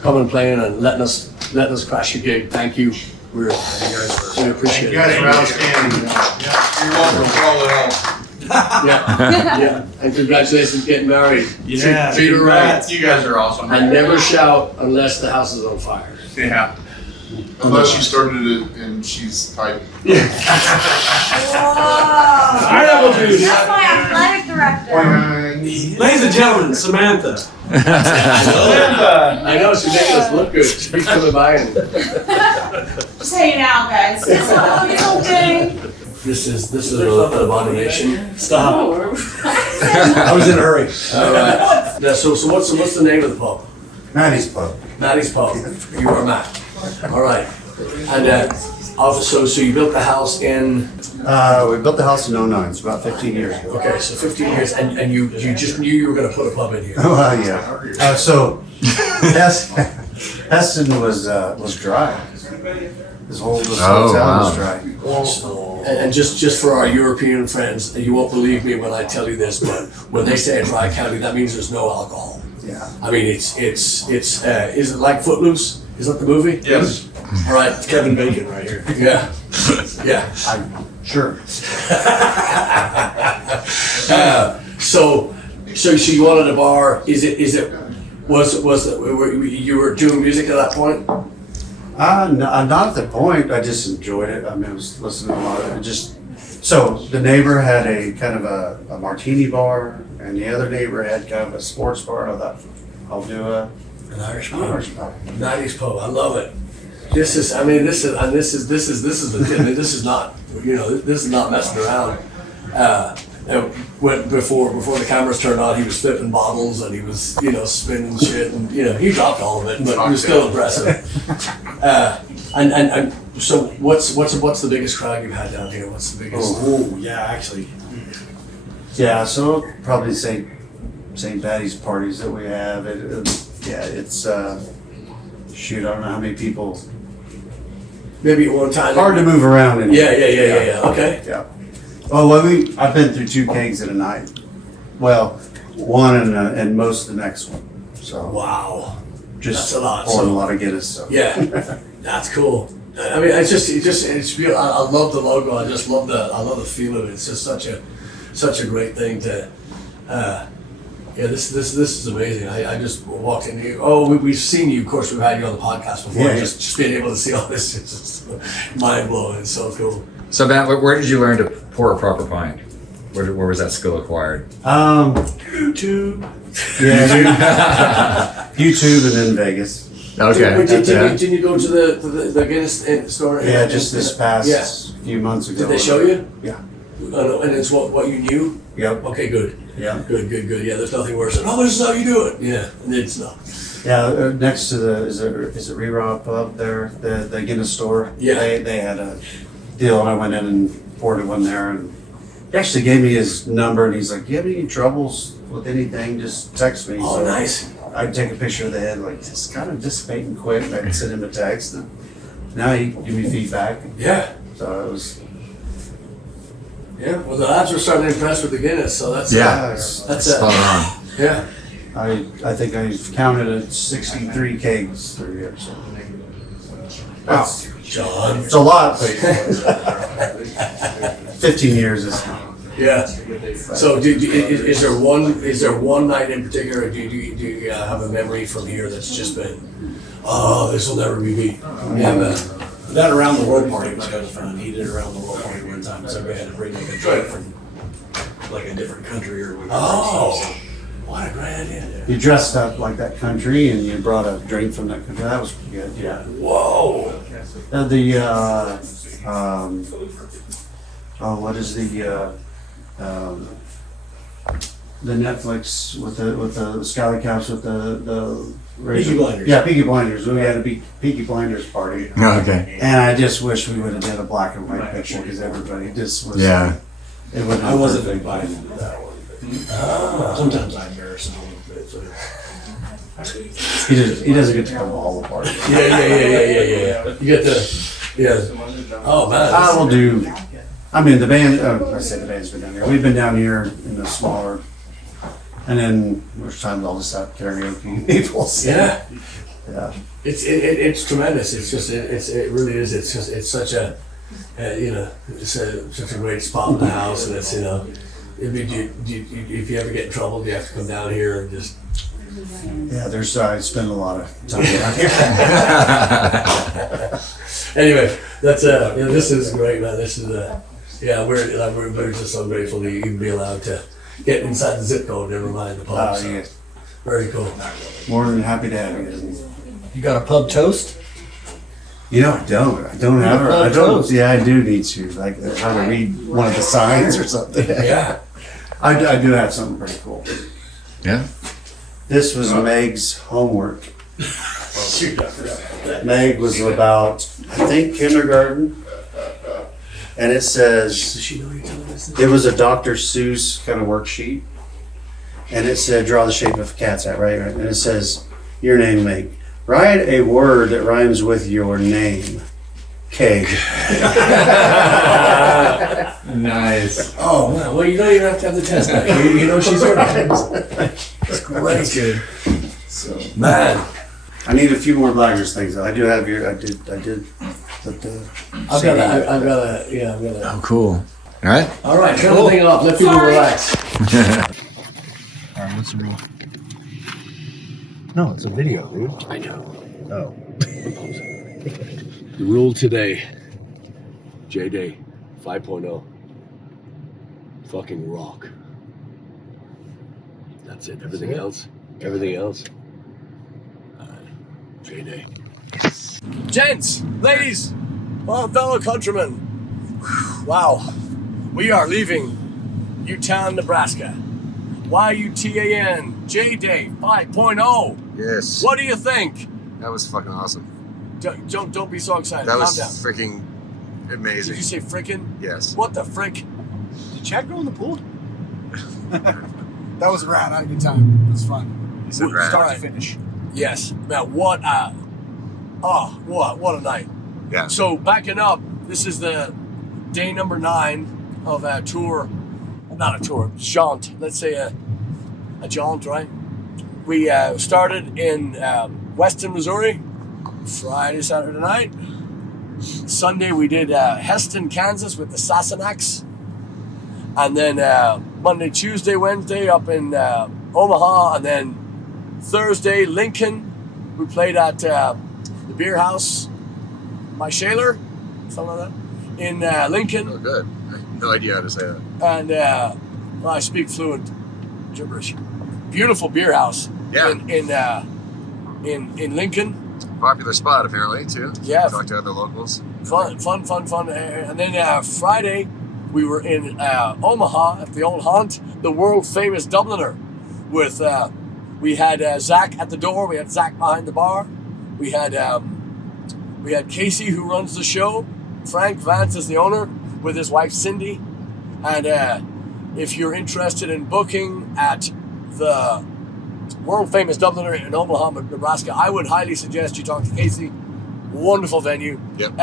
coming and playing and letting us crash your gig. Thank you. We appreciate it. you guys are outstanding. You're welcome for all the help. Yeah. And congratulations getting married. Treat her right. You guys are awesome. And never shout unless the house is on fire. Yeah. Unless you started it and she's tight. Whoa. Pineapple juice. That's my athletic director. Ladies and gentlemen, Samantha. I know she's making us look good. She's coming by and Just hanging out, guys. It's okay. this is an abomination. Stop. I was in a hurry. All right. Now, so what's the name of the pub? Mattie's Pub. Mattie's Pub. You are Matt. All right. And so you built the house in. We built the house in 09, it's about 15 years ago. Okay, so 15 years, and you just knew you were going to put a pub in here. Well, yeah. So Heston was dry. This whole hotel was dry. And just for our European friends, you won't believe me when I tell you this, but when they say a dry county, that means there's no alcohol. Yeah. I mean, it's is it like Footloose? Is that the movie? Yes. All right. Kevin Bacon right here. Yeah. Yeah. I'm sure. So you wanted a bar? You were doing music at that point? Not at the point. I just enjoyed it. I mean, I was listening to a lot of it. So the neighbor had a kind of a martini bar, and the other neighbor had kind of a sports bar. I thought, I'll do an Irish pub. Mattie's Pub. I love it. This is not messing around. Before the cameras turned on, he was flipping bottles and he was spinning shit and he dropped all of it, but he was still impressive. And so what's the biggest crowd you've had down here? What's the biggest? Oh yeah, actually. Yeah, so probably St. Patty's parties that we have. It's shoot, I don't know how many people. Maybe at one time. Hard to move around in. Yeah. Okay. Yeah. Well, I've been through 2 kegs in a night. Well, one and most of the next one. So wow, just that's a lot. Pouring a lot of Guinness. So. Yeah, that's cool. I mean, it's real. I love the logo. I love the feel of it. It's just such a great thing to. This is amazing. I just walked in here. Oh, we've seen you. Of course, we've had you on the podcast before. Yeah. Just being able to see all this is just mind blowing. It's so cool. So Matt, where did you learn to pour a proper pint? Where was that skill acquired? YouTube. Yeah, YouTube and then Vegas. Okay. Did you go to the Guinness store? Yeah, just this past few months ago. Did they show you? Yeah. And it's what you knew? Yep. Okay, good. Yeah. Good. Yeah, there's nothing worse than, this is how you do it. Yeah, and it's not. Yeah, next to is it Re-Rock Pub there, the Guinness store? Yeah. They had a deal and I went in and poured one there and he actually gave me his number and he's like, you have any troubles with anything, just text me. Oh, So nice. I'd take a picture of the head, like, just kind of dissipating quick. I'd send him a text and now he give me feedback. Yeah. So it was. Yeah, well, the lads were starting to impress with the Guinness, so that's That's spot on. Yeah. I think I've counted at 63 kegs through here. So. That's, John. it's a lot, but 15 years is. Yeah. So, is there one night in particular? Do you have a memory from here that's just been, this will never be beat? Yeah, That around the world party was kind of fun. He did around the world party one time, so everybody had to bring like a drink from like a different country or whatever. Oh, what a great idea! You dressed up like that country and you brought a drink from that country. That was good. Yeah. Whoa. What is the Netflix with the Sky Caps with the Peaky Blinders. Yeah, Peaky Blinders. We had a Peaky Blinders party. Okay. And I just wish we would have done a black and white picture because everybody just was. Yeah. It would. I wasn't invited to that one. Sometimes I embarrass him a little bit. So. He doesn't get to come to all the parties. Yeah. You get the Oh man. I will do. I mean, the band. I say the band's been down here. We've been down here in the smaller, and then there's times I'll just have karaoke people. Yeah. Yeah. It's tremendous. It's just it really is. It's such a such a great spot in the house, and it's if you ever get in trouble, you have to come down here and just Yeah, there's I spend a lot of time out here. Anyway, that's this is great, man. This is we're just so grateful to even be allowed to get inside the zip code. Never mind the pub. So. Yeah. Very cool. More than happy to have you. You got a pub toast? You know, I don't have her. I don't. Yeah, I do need to like how to read one of the signs or something. Yeah, I do have something pretty cool. Yeah. This was Meg's homework. Meg was about, I think, kindergarten. And it says, it was a Dr. Seuss kind of worksheet. And it said, draw the shape of a cat's eye, right? And it says, your name, Meg. Write a word that rhymes with your name. Keg. Nice. Oh, well, you don't even have to have the test now. You know she's already. That's great. That's good. So, man. I need a few more Blaggards things. I do have your, I did. I've got a. Oh, cool. All right. All right, turn the thing off. Let people relax. All right, what's the rule? No, it's a video, dude. I know. Oh. The rule today, J-Day 5.0, fucking rock. That's it. Everything else, J-Day. Gents, ladies, fellow countrymen, wow, we are leaving Yutan, Nebraska. YUTAN, J-Day 5.0. Yes. What do you think? That was fucking awesome. Don't be so excited. That Calm was down. freaking amazing. Did you say frickin'? Yes. What the frick? Did Chad go in the pool? That was rad. I had a good time. It was fun. You said rad. Start to finish. Yes. Man, what a night. Yeah. So backing up, this is the day number 9 of a tour. Not a tour, jaunt. Let's say a jaunt, right? We started in Weston, Missouri, Friday, Saturday night. Sunday we did Heston, Kansas with the Sassanachs. And then Monday, Tuesday, Wednesday up in Omaha. And then Thursday, Lincoln. We played at the beer house by Shaler, something like that, in Lincoln. Oh, good. I have no idea how to say that. And I speak fluent gibberish. Beautiful beer house. Yeah. In Lincoln. Popular spot apparently too. Yeah. Talk to other locals. Fun. And then Friday, we were in Omaha at the old haunt, the world famous Dubliner. With we had Zach at the door. We had Zach behind the bar. We had Casey who runs the show. Frank Vance is the owner with his wife Cindy. And if you're interested in booking at the world famous Dubliner in Omaha, Nebraska, I would highly suggest you talk to Casey. Wonderful venue. Yep.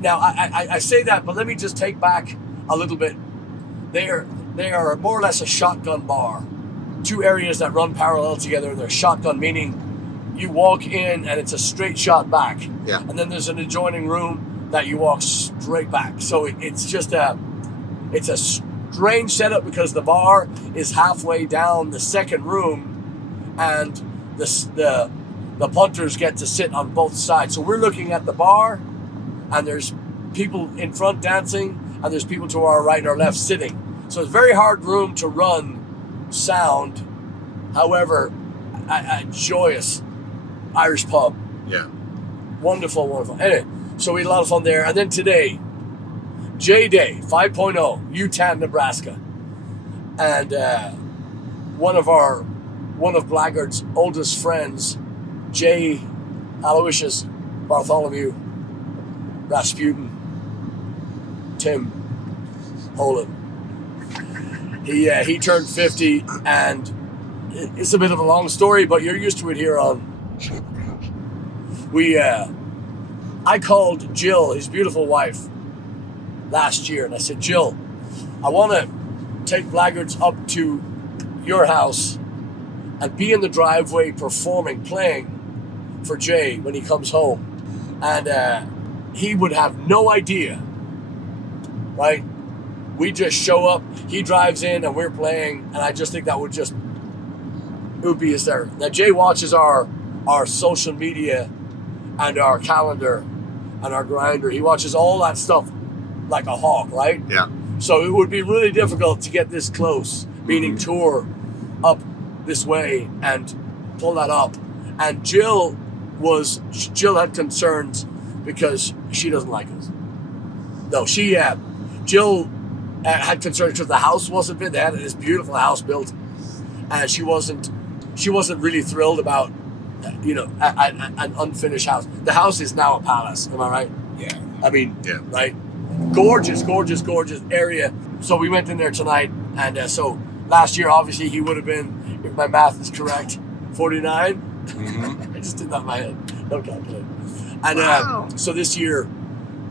Now I say that, but let me just take back a little bit. They are more or less a shotgun bar. 2 areas that run parallel together. They're shotgun, meaning you walk in and it's a straight shot back. Yeah. And then there's an adjoining room that you walk straight back. So it's just a strange setup because the bar is halfway down the second room, and the punters get to sit on both sides. So we're looking at the bar, and there's people in front dancing, and there's people to our right and our left sitting. So it's a very hard room to run sound. However, a joyous Irish pub. Yeah. Wonderful. Anyway, so we had a lot of fun there. And then today, J-Day 5.0, Yutan, Nebraska. And one of Blaggards' oldest friends, J. Aloysius Bartholomew Rasputin, Tim Hoellen. He turned 50, and it's a bit of a long story, but you're used to it here on SlapperCast. I called Jill, his beautiful wife, last year, and I said, Jill, I want to take Blaggards up to your house and be in the driveway playing for Jay when he comes home. And he would have no idea, right? We just show up, he drives in, and we're playing, and I just think it would be hysterical. Now Jay watches our social media and our calendar and our grinder. He watches all that stuff like a hawk, right? Yeah. So it would be really difficult to get this close, meaning tour up this way and pull that up. And Jill had concerns because she doesn't like us. No, Jill had concerns because the house wasn't built. They had this beautiful house built, and she wasn't really thrilled about, an unfinished house. The house is now a palace. Am I right? Yeah. I mean, Yeah. right? Gorgeous area. So we went in there tonight, and so last year, obviously, he would have been, if my math is correct, 49. I just did that in my head. No calculator. And so this year,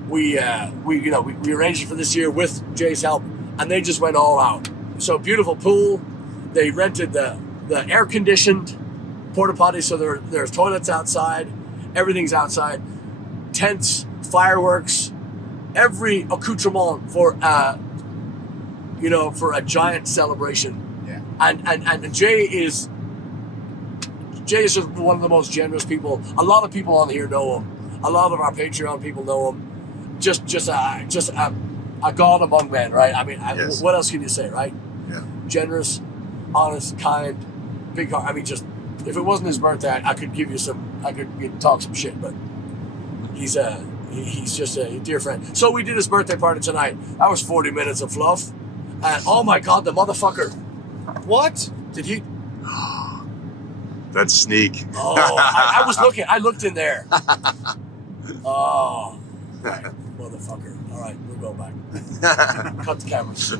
we arranged it for this year with Jay's help, and they just went all out. So beautiful pool. They rented the air conditioned porta potties, so there's toilets outside, everything's outside, tents, fireworks, every accoutrement for a giant celebration. Yeah. And Jay is just one of the most generous people. A lot of people on here know him. A lot of our Patreon people know him. Just a god among men, right? I mean, Yes. what else can you say, right? Yeah. Generous, honest, kind, big heart. I mean, just if it wasn't his birthday, I could talk some shit, but he's just a dear friend. So we did his birthday party tonight. That was 40 minutes of fluff, and oh my god, the motherfucker! What did he? That's sneak. Oh, I was looking. I looked in there. Oh, right. Motherfucker. All right, we'll go back. Cut the cameras.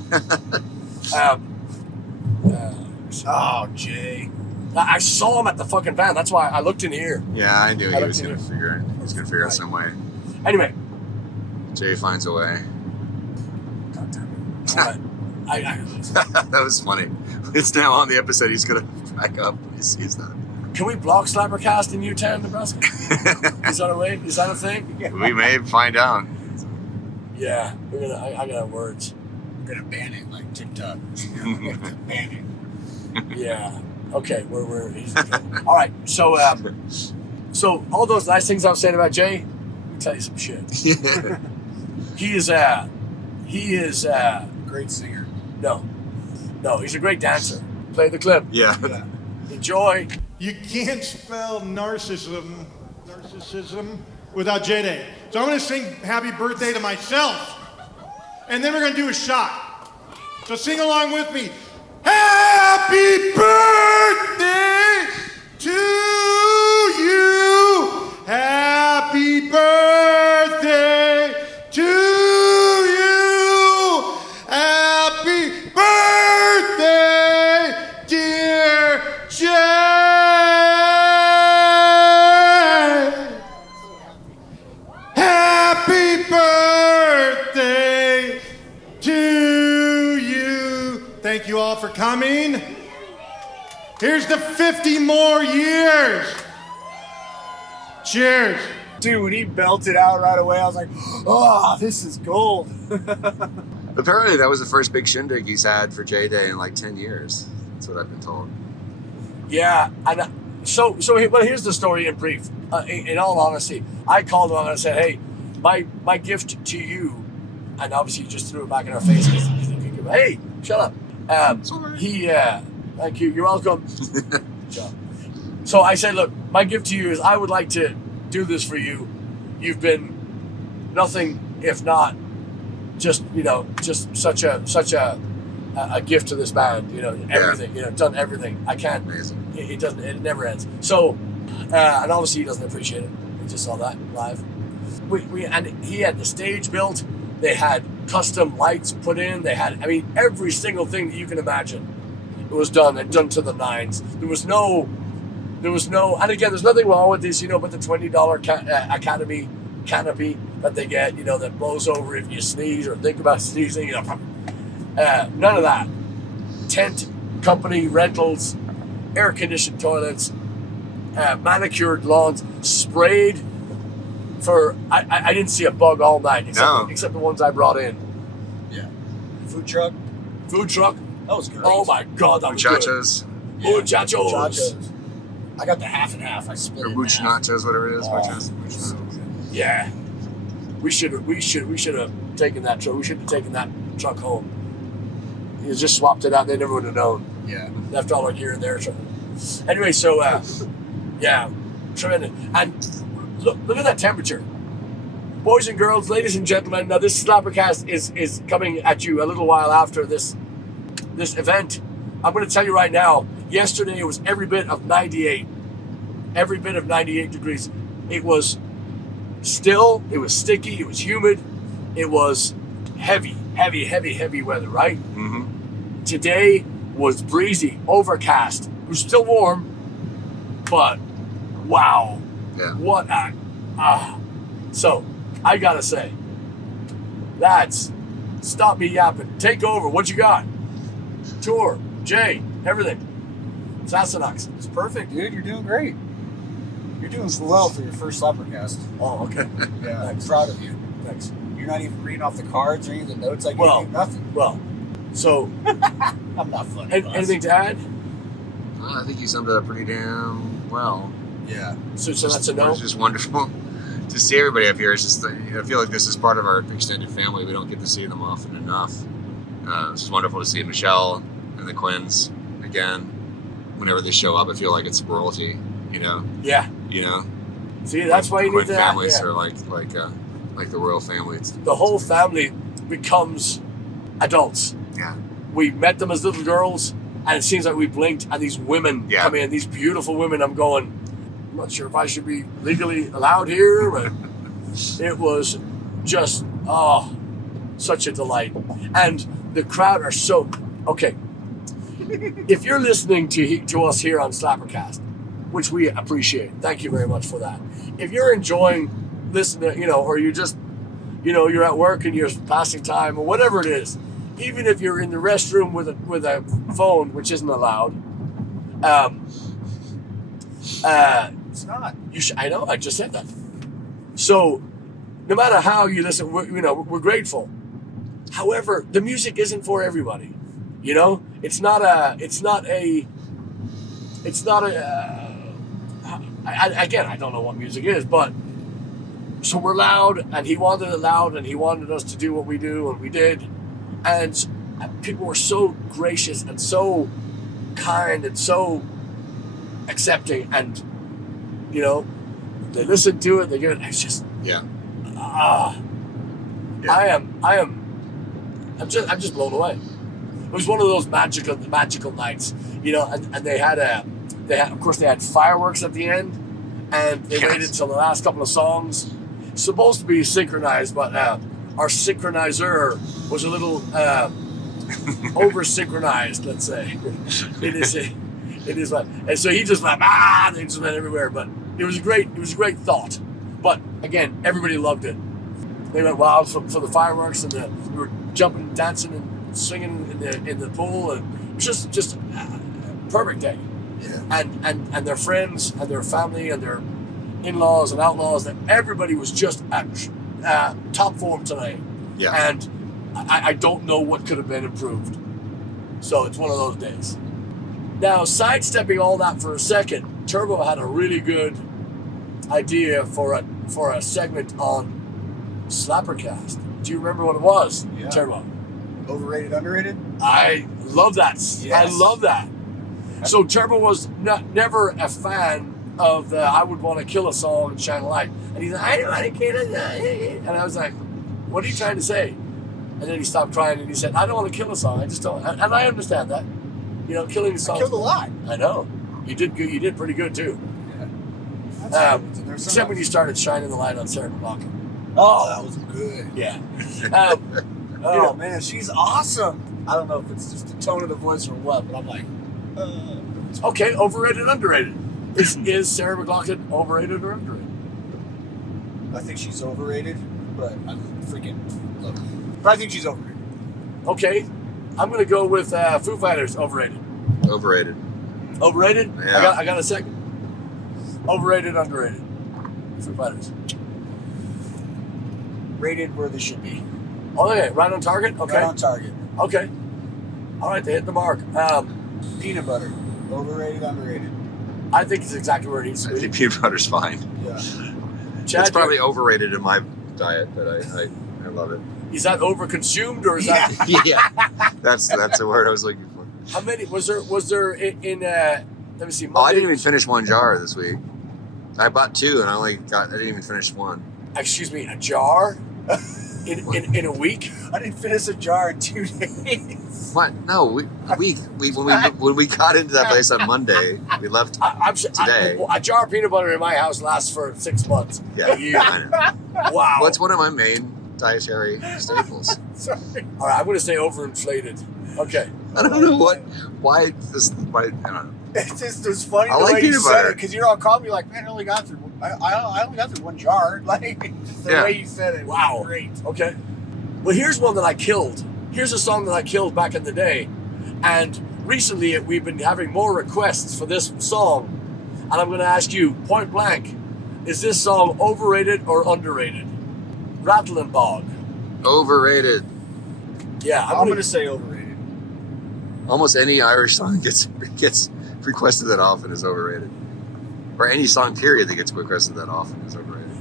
Oh, Jay. I saw him at the fucking van. That's why I looked in here. Yeah, I knew he was looked gonna in figure it. He was gonna figure out some way. Anyway. Jay finds a way. God damn it. All right. That was funny. It's now on the episode. He's gonna back up when he sees that. Can we block SlapperCast in Yutan, Nebraska? Is that a way? Is that a thing? We may find out. Yeah, I got words. We're gonna ban it like TikTok. Ban it. Yeah. Okay. All right. So all those nice things I was saying about Jay, let me tell you some shit. He is Great singer. No, he's a great dancer. Play the clip. Yeah. Enjoy. You can't spell narcissism without J-Day. So I'm going to sing happy birthday to myself. And then we're going to do a shot. So sing along with me. Happy birthday to you. Happy birthday to you. Happy birthday, dear Jay. Happy birthday to you. Thank you all for coming. Here's the 50 more years. Cheers. Dude, when he belted out right away, I was like, oh, this is gold. Apparently, that was the first big shindig he's had for J-Day in like 10 years. That's what I've been told. Yeah, and here's the story in brief. In all honesty, I called him and I said, "Hey, my gift to you," and obviously he just threw it back in our face. Hey, shut up. Thank you. You're welcome. Good job. So I said, "Look, my gift to you is I would like to do this for you. You've been nothing if not just such a gift to this band. Everything. Done everything. I can't. Amazing. It doesn't. It never ends. So, and obviously he doesn't appreciate it. We just saw that live. And he had the stage built. They had custom lights put in. They had, every single thing that you can imagine. It was done and done to the nines. There was no. And again, there's nothing wrong with this, but the $20 Academy canopy that they get, that blows over if you sneeze or think about sneezing. None of that. Tent, company, rentals, air-conditioned toilets, manicured lawns, sprayed for... I didn't see a bug all night, except the ones I brought in. Yeah. Food truck. That was great. Oh my God, that was Muchachos. good. Muchachos. I got the half and half. I split Or it in half. nachos, whatever it is. Nachos. Yeah. We should have taken that truck. We should have taken that truck home. You just swapped it out. They never would have known. Yeah. Left all like here and there. Anyway, so yeah, tremendous. And look at that temperature. Boys and girls, ladies and gentlemen, now this SlapperCast is coming at you a little while after this event. I'm going to tell you right now, yesterday it was every bit of 98. Every bit of 98 degrees. It was still, it was sticky, it was humid, it was heavy weather, right? Mm-hmm. Today was breezy, overcast. It was still warm, but wow. Yeah. What a... So, I gotta say, that's... Stop me yapping. Take over. What you got? Tour, Jay, everything. Sassanachs. It's perfect, dude. You're doing great. You're doing well for your first SlapperCast. Oh, okay. Yeah, I'm proud of you. Thanks. You're not even reading off the cards or any of the notes I gave Well, you. Nothing. Well, so... I'm not funny. Anything to add? I think you summed it up pretty damn well. Yeah. So that's a no? It's just wonderful to see everybody up here. It's just, I feel like this is part of our extended family. We don't get to see them often enough. It's just wonderful to see Michelle and the Quins again. Whenever they show up, I feel like it's royalty, you know? Yeah. You know? See, that's why you Quinn need to families yeah. are like the royal family. The whole family becomes adults. Yeah. We met them as little girls, and it seems like we blinked, and these women come in, these beautiful women. I'm not sure if I should be legally allowed here, but it was just, such a delight. And the crowd are so, okay. If you're listening to us here on SlapperCast, which we appreciate, thank you very much for that. If you're enjoying listening, or you just, you're at work and you're passing time or whatever it is, even if you're in the restroom with a phone, which isn't allowed, it's not. I know. I just said that. So, no matter how you listen, we're grateful. However, the music isn't for everybody. It's not a. Again, I don't know what music is, but so we're loud, and he wanted it loud, and he wanted us to do what we do, and we did. And people were so gracious and so kind and so accepting, and they listen to it. They get it. It's just I'm just blown away. It was one of those magical nights, and they had of course they had fireworks at the end, and they waited until the last couple of songs. Supposed to be synchronized, but our synchronizer was a little over synchronized, let's say. It is like, and so he just like they just went everywhere. But it was a great thought. But again, everybody loved it. They went wild for the fireworks, and we were jumping, dancing, and singing in the pool, and it was just a perfect day. Yeah. And their friends and their family and their in-laws and outlaws, that everybody was just at top form tonight. Yeah. And I don't know what could have been improved. So it's one of those days. Now, sidestepping all that for a second, Turbo had a really good idea for a segment on SlapperCast. Do you remember what it was, Turbo? Overrated, underrated? I love that. Yes. I love that. So Turbo was never a fan of the I Would Want to Kill a Song and Shine a Light. And he's like, I don't want to kill a song. And I was like, what are you trying to say? And then he stopped crying and he said, I don't want to kill a song. I just don't. And I understand that. Killing a song. I killed a lot. I know. You did good. You did pretty good too. Yeah. Except when you started shining the light on Sarah McLachlan. Oh, that was good. Yeah. Man, she's awesome. I don't know if it's just the tone of the voice or what, but I'm like, okay, overrated, underrated. Is Sarah McLachlan overrated or underrated? I think she's overrated, but I freaking love her. But I think she's overrated. Okay, I'm gonna go with Foo Fighters, overrated. Overrated. Overrated? Yeah. I got a second. Overrated, underrated. Foo Fighters. Rated where they should be. Okay, right on target? Okay. Right on target. Okay. All right, they hit the mark. Peanut butter. Overrated, underrated. I think it's exactly where it needs to I be. think peanut butter's fine. Yeah. Chad, It's probably overrated in my diet, but I love it. is that overconsumed or is that? Yeah, that's the word I was looking for. How many was there in? Let me see. Oh, I didn't even finish one jar this week. I bought 2 and I didn't even finish one. Excuse me, a jar in a week? I didn't finish a jar in 2 days. What? No, when we got into that place on Monday, we left today. A jar of peanut butter in my house lasts for 6 months. Yeah, A year. I know. Wow. What's one of my main dietary staples? Sorry. All right, I'm going to say overinflated. Okay. I don't know why this. Why I don't know. It's funny I the like way you peanut said butter. it because you're all calm. You're like, man, I only got through 1 jar. Like just the Yeah. way you said it. Wow. Was great. Okay. Well, here's one that I killed. Here's a song that I killed back in the day. And recently we've been having more requests for this song. And I'm going to ask you, point blank, is this song overrated or underrated? Rattle and Bog. Overrated. Yeah, I'm going to say overrated. Almost any Irish song gets requested that often is overrated, or any song period that gets requested that often is overrated.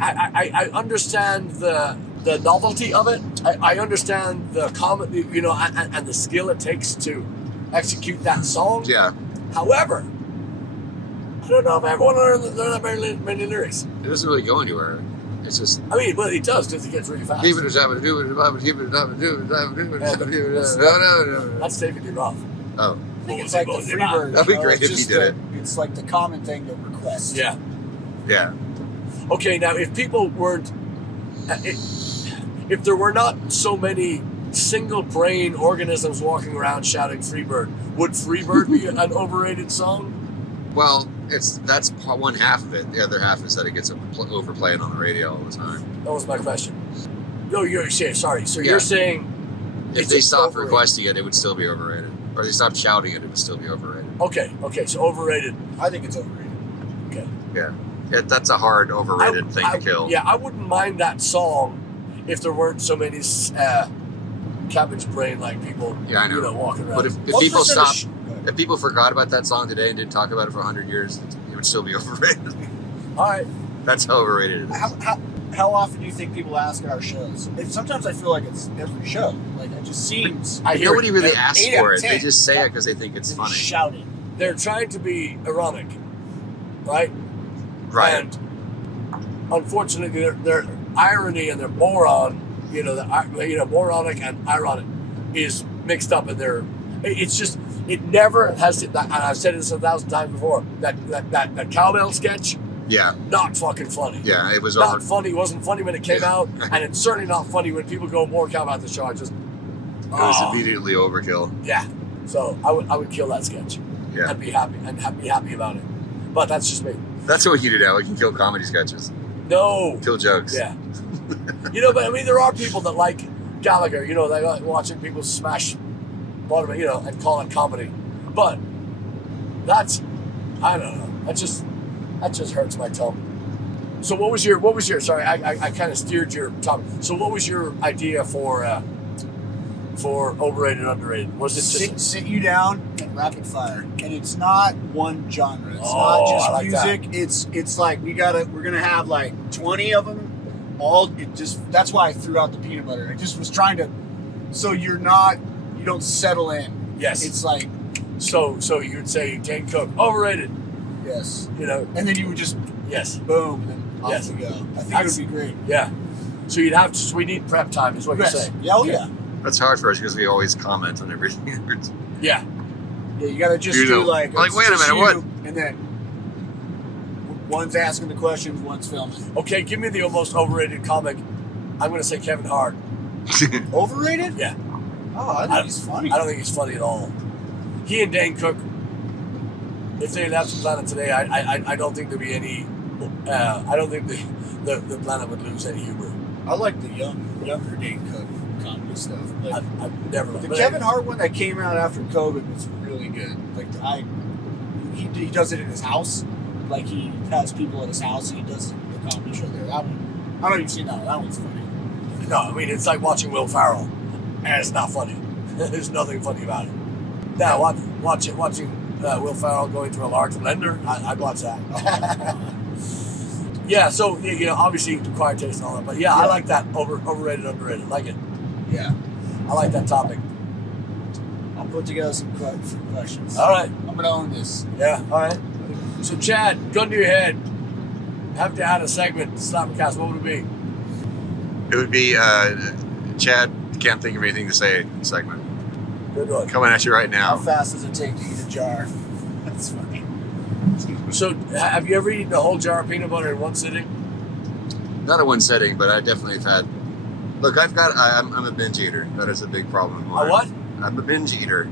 I understand the novelty of it. I understand the comedy, and the skill it takes to execute that song. Yeah. However, I don't know if I ever want to learn that many lyrics. It doesn't really go anywhere. It's just. I mean, but it does because it gets really fast. Keep it a job, do it, That's taking it off. Oh. I think it's like the Freebird. That'd be you know, great it's if you just did it. It's like the common thing to request. Yeah. Yeah. Okay, now if people weren't, if there were not so many single brain organisms walking around shouting Freebird, would Freebird be an overrated song? Well, that's one half of it. The other half is that it gets overplayed on the radio all the time. That was my question. No, sorry. So Yeah. you're saying If they stopped requesting it, it would still be overrated. Or they stopped shouting it, it would still be overrated. Okay, so overrated. I think it's overrated. Okay. Yeah. That's a hard overrated thing to kill. Yeah, I wouldn't mind that song if there weren't so many cabbage brain like people, Yeah, I know. walking around. But if people stopped, if people forgot about that song today and didn't talk about it for 100 years, it would still be overrated. All right. That's how overrated it is. How often do you think people ask at our shows? Sometimes I feel like it's every show. Like it just seems. Nobody really asks 8 out for of it. 10. They just say it because they think it's funny. Shouting. They're trying to be ironic, right? Right. And unfortunately, their irony and their moron, moronic and ironic, is mixed up in their. It's just it never has. And I've said this 1,000 times before. That cowbell sketch. Yeah. Not fucking funny. Yeah, it was not funny. It wasn't funny when it came out, and it's certainly not funny when people go more cowbell at the show. It was immediately overkill. Yeah. So I would kill that sketch. Yeah. I'd be happy about it. But that's just me. That's what we can do now. We can kill comedy sketches. No. Kill jokes. Yeah. But I mean, there are people that like Gallagher. They like watching people smash bottom, and call it comedy. But that's, I don't know. That just hurts my tongue. So what was your? Sorry, I kind of steered your topic. So what was your idea for overrated, underrated? Was it just sit you down and rapid fire? And it's not one genre. It's Oh, not just I like music. that. It's like we're gonna have like 20 of them. That's why I threw out the peanut butter. I just was trying to, so you don't settle in. Yes. It's like so you'd say Dane Cook overrated. Yes. And then you would just boom, and then off yes. we go. I think it would be great. Yeah. So you'd have to. So we need prep time, is what you're saying. Yeah. Oh yeah. That's hard for us because we always comment on everything. Yeah. Yeah. You got to just do like wait a minute, what? And then one's asking the questions, one's filming. Okay, give me the most overrated comic. I'm going to say Kevin Hart. Overrated? Yeah. Oh, I think he's funny. I don't think he's funny at all. He and Dane Cook, if they left the planet today, I don't think there'd be any. I don't think the planet would lose any humor. I like the younger Dane Cook comedy stuff. Like, I've never. The Kevin Hart one that came out after COVID was really good. Like he does it in his house. Like he has people at his house and he does the comedy show there. That one, I don't know if you've seen that one. That one's funny. No, I mean it's like watching Will Ferrell, and it's not funny. There's nothing funny about it. Now watching Will Ferrell going to a large blender. I'd watch that. Yeah, so obviously acquired taste and all that, but I like that overrated, underrated. Like it. Yeah. I like that topic. I'll put together some questions. All right. I'm gonna own this. Yeah. All right. So Chad, gun to your head. Have to add a segment to SlapperCast. What would it be? It would be Chad can't think of anything to say segment. Good one. Coming at you right How now. fast does it take to eat a jar? That's funny. So, have you ever eaten a whole jar of peanut butter in one sitting? Not in one setting, but I definitely have had. Look, I'm a binge eater. That is a big problem of mine. A what? I'm a binge eater.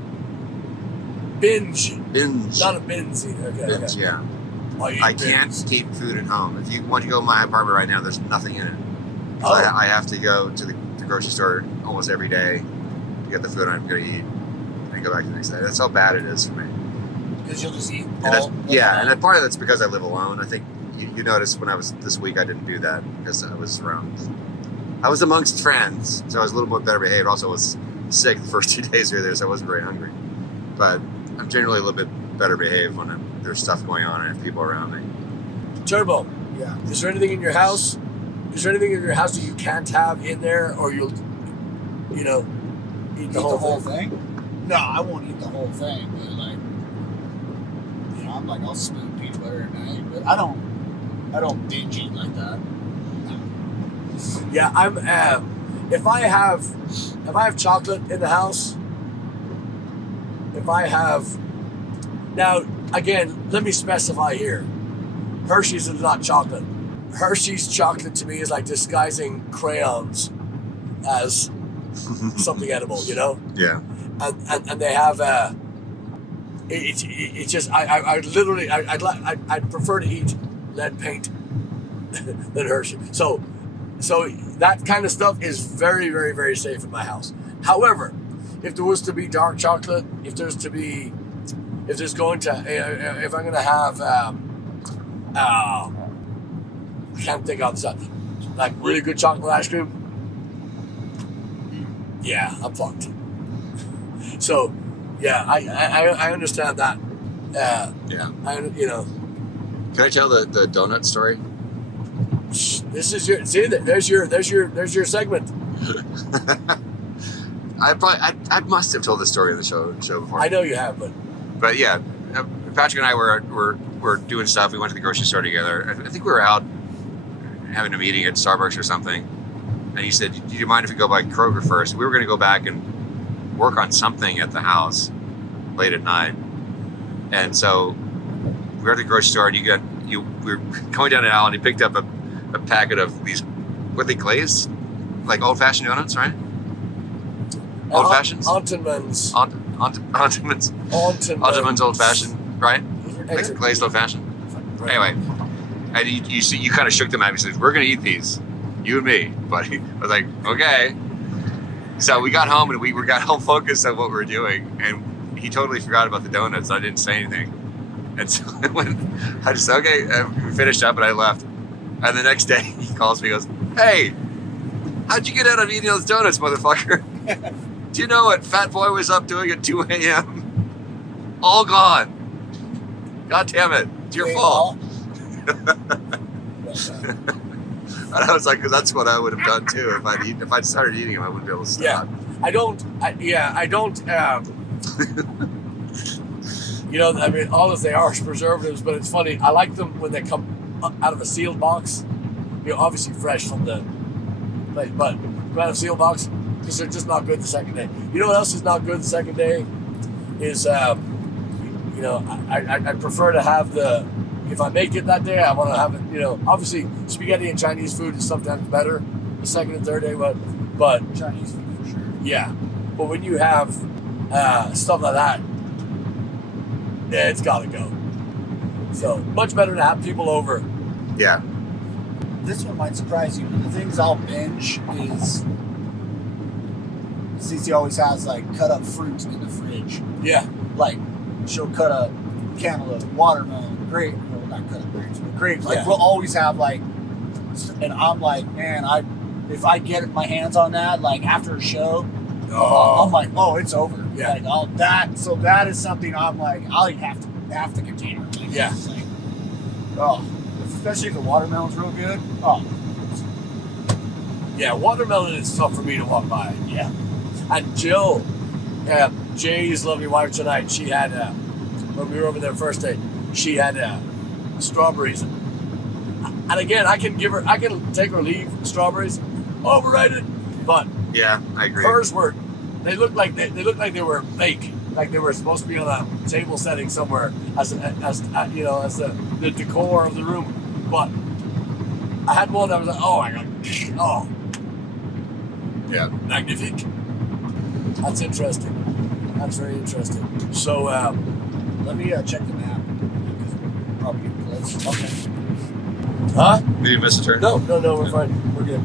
Binge. Binge. Not a binge eater. Okay. Binge, Okay. yeah. Oh, you I eat can't binge. keep food at home. If you want to go to my apartment right now, there's nothing in it. Oh. I have to go to the grocery store almost every day to get the food I'm going to eat and go back the next day. That's how bad it is for me. Because you'll just eat And that's, all. yeah, and part of that's because I live alone. I think you noticed when I was this week, I didn't do that because I was amongst friends, so I was a little bit better behaved. Also, I was sick the first 2 days we were there, so I wasn't very hungry. But I'm generally a little bit better behaved when there's stuff going on and I have people around me. Turbo. Yeah. Is there anything in your house? Is there anything in your house that you can't have in there, or you'll, eat the whole thing? No, I won't eat the whole thing. But I'm like, I'll spoon peanut butter at night, but I don't binge eat like that. Yeah, I'm. If I have chocolate in the house, now again, let me specify here. Hershey's is not chocolate. Hershey's chocolate to me is like disguising crayons as something edible, Yeah. And they have it's just I'd prefer to eat lead paint than Hershey. So that kind of stuff is very, very, very safe in my house. However, if there was to be dark chocolate, if I'm going to have I can't think of something like really good chocolate ice cream. Yeah, I'm fucked. So, yeah, I understand that. Yeah. Can I tell the donut story? This is there's your segment. I must have told this story in the show before. I know you have, but yeah, Patrick and I were doing stuff. We went to the grocery store together. I think we were out having a meeting at Starbucks or something, and he said, "Do you mind if we go by Kroger first?" We were going to go back and work on something at the house late at night, and so we were at the grocery store, and we were going down an aisle, and he picked up a packet of these, what they glazed, like old-fashioned donuts, right? Old-fashions? Entenmann's. Entenmann's old-fashioned, right? Like glazed old-fashioned. Anyway, and you kind of shook them at me and said, "We're going to eat these, you and me, buddy." I was like, okay. So we got home and we got home focused on what we were doing, and he totally forgot about the donuts. I didn't say anything. And so I just said, okay, we finished up and I left. And the next day he calls me and goes, "Hey, how'd you get out of eating those donuts, motherfucker? Do you know what Fat Boy was up doing at 2 a.m.? All gone. God damn it. It's your fault." And I was like, because that's what I would have done too. If I'd started eating them, I wouldn't be able to stop. Yeah, I don't. I mean, all that they are is preservatives, but it's funny. I like them when they come out of a sealed box. Obviously fresh from the place, but come out of a sealed box because they're just not good the second day. You know what else is not good the second day? Is I prefer to have if I make it that day, I want to have it, obviously spaghetti and Chinese food is sometimes better the second and third day, but Chinese food for sure. Yeah. But when you have stuff like that, it's got to go. So much better to have people over. Yeah. This one might surprise you, but the things I'll binge is Cece always has like cut up fruit in the fridge. Yeah. Like she'll cut a cantaloupe, watermelon, grape. Well, not cut up grapes, but grapes. Like we'll always have like, and I'm like, man, if I get my hands on that, like after a show, I'm like, oh, it's over. Yeah. Like all that. So that is something I'm like, I'll eat half the container. Like, Yeah. It's like, oh, especially if the watermelon's real good. Oh, Yeah, watermelon is tough for me to walk by. yeah. And Jill, Jay's lovely wife tonight, she had, when we were over there first day, she had strawberries. And again, I can take or leave strawberries. Overrated. But Yeah, I agree. hers were, they looked like they were fake. Like they were supposed to be on a table setting somewhere as the decor of the room. But I had one that was like, oh my god, oh. Yeah. Magnifique. That's interesting. That's very interesting. So, Let me check the map. Probably getting close. Okay. huh? Did you miss a turn? No, we're fine. We're good.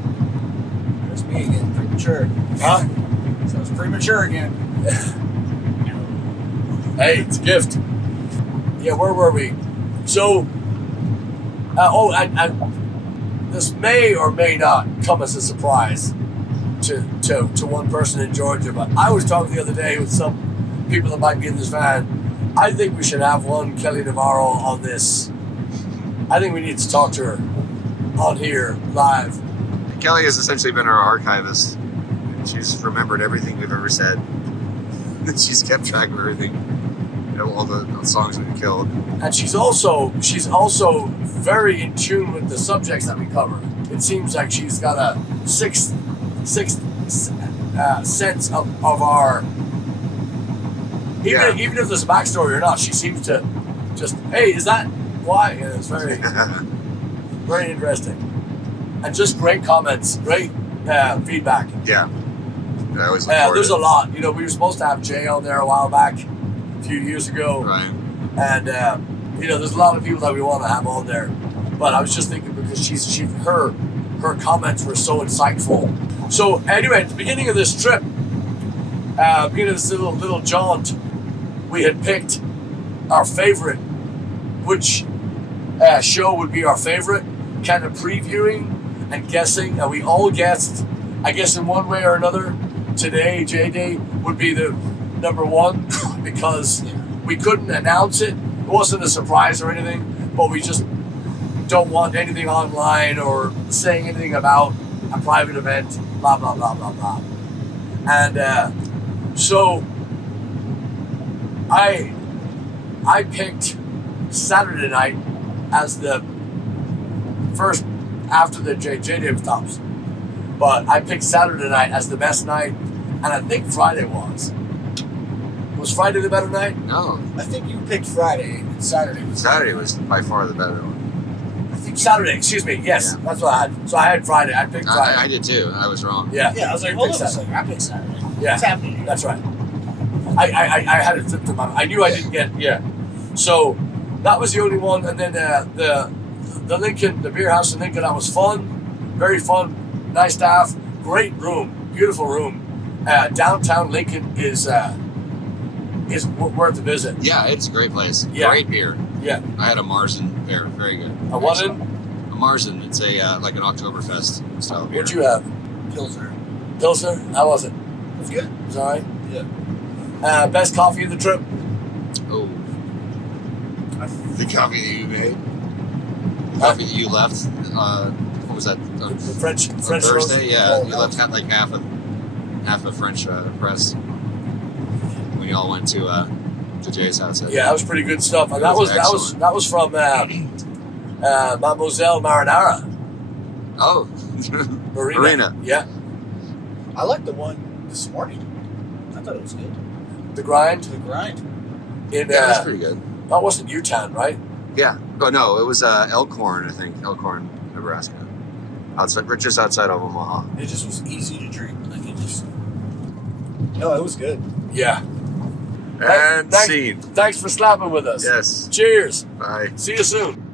There's me again. Premature. Huh? So it's premature again. Hey, it's a gift. Yeah, where were we? So, and this may or may not come as a surprise to one person in Georgia, but I was talking the other day with some people that might be in this van. I think we should have one Kelly Navarro on this. I think we need to talk to her on here live. Kelly has essentially been our archivist. She's remembered everything we've ever said. She's kept track of everything. You know, all the songs we've killed. And she's also very in tune with the subjects that we cover. It seems like she's got a sixth sense of our. Even if there's a backstory or not, she seems to just, hey, is that why? And it's very, very interesting, and just great comments, great feedback. Yeah. I always look Yeah, forward there's to a lot. You know, we were supposed to have Jay on there a while back, a few years ago. Right. And there's a lot of people that we want to have on there. But I was just thinking because her comments were so insightful. So anyway, at the beginning of this trip, beginning of this little jaunt, we had picked our favorite, which show would be our favorite, kind of previewing and guessing, and we all guessed, I guess in one way or another, today, J-Day, would be the number one because we couldn't announce it. It wasn't a surprise or anything, but we just don't want anything online or saying anything about a private event, blah, blah, blah, blah, blah. And so I picked Saturday night as the first after the J-Day stops. But I picked Saturday night as the best night, and I think Friday was. Was Friday the better night? No. I think you picked Friday and Saturday was. Saturday was by far the better one. I think Saturday, excuse me. Yes, that's what I had. So I had Friday. I picked Friday. I did too. I was wrong. Yeah. Yeah, I was like, hold on a second. I picked Saturday. Yeah. What's happening here? That's right. I had it flipped to my. I knew I didn't get. Yeah. So that was the only one, and then the Lincoln, the beer house in Lincoln, that was fun, very fun, nice staff, great room, beautiful room. Downtown Lincoln is worth a visit. Yeah, it's a great place. Yeah. Great beer. Yeah. I had a Marzen there. Very good. A what in? A Marzen. It's a like an Oktoberfest style beer. What'd you have? Pilsner. Pilsner? How was it? It was good. It was all right? Yeah. Best coffee of the trip? Oh. The coffee that you made? Coffee that you left? What was that? The French Thursday? roast? Yeah. Oh, You left like half a French press when you all went to Jay's house. Yeah, that was pretty good stuff. And that was from Mademoiselle Marinara. Oh. Marina. Yeah. I liked the one this morning. I thought it was good. The grind? The grind. In, Yeah, that's pretty good. That wasn't Yutan, right? Yeah. Oh no, it was Elkhorn, I think. Elkhorn, Nebraska. Just outside of Omaha. It just was easy to drink. Like it just. No, it was good. Yeah. And scene. Thanks for slapping with us. Yes. Cheers. Bye. See you soon.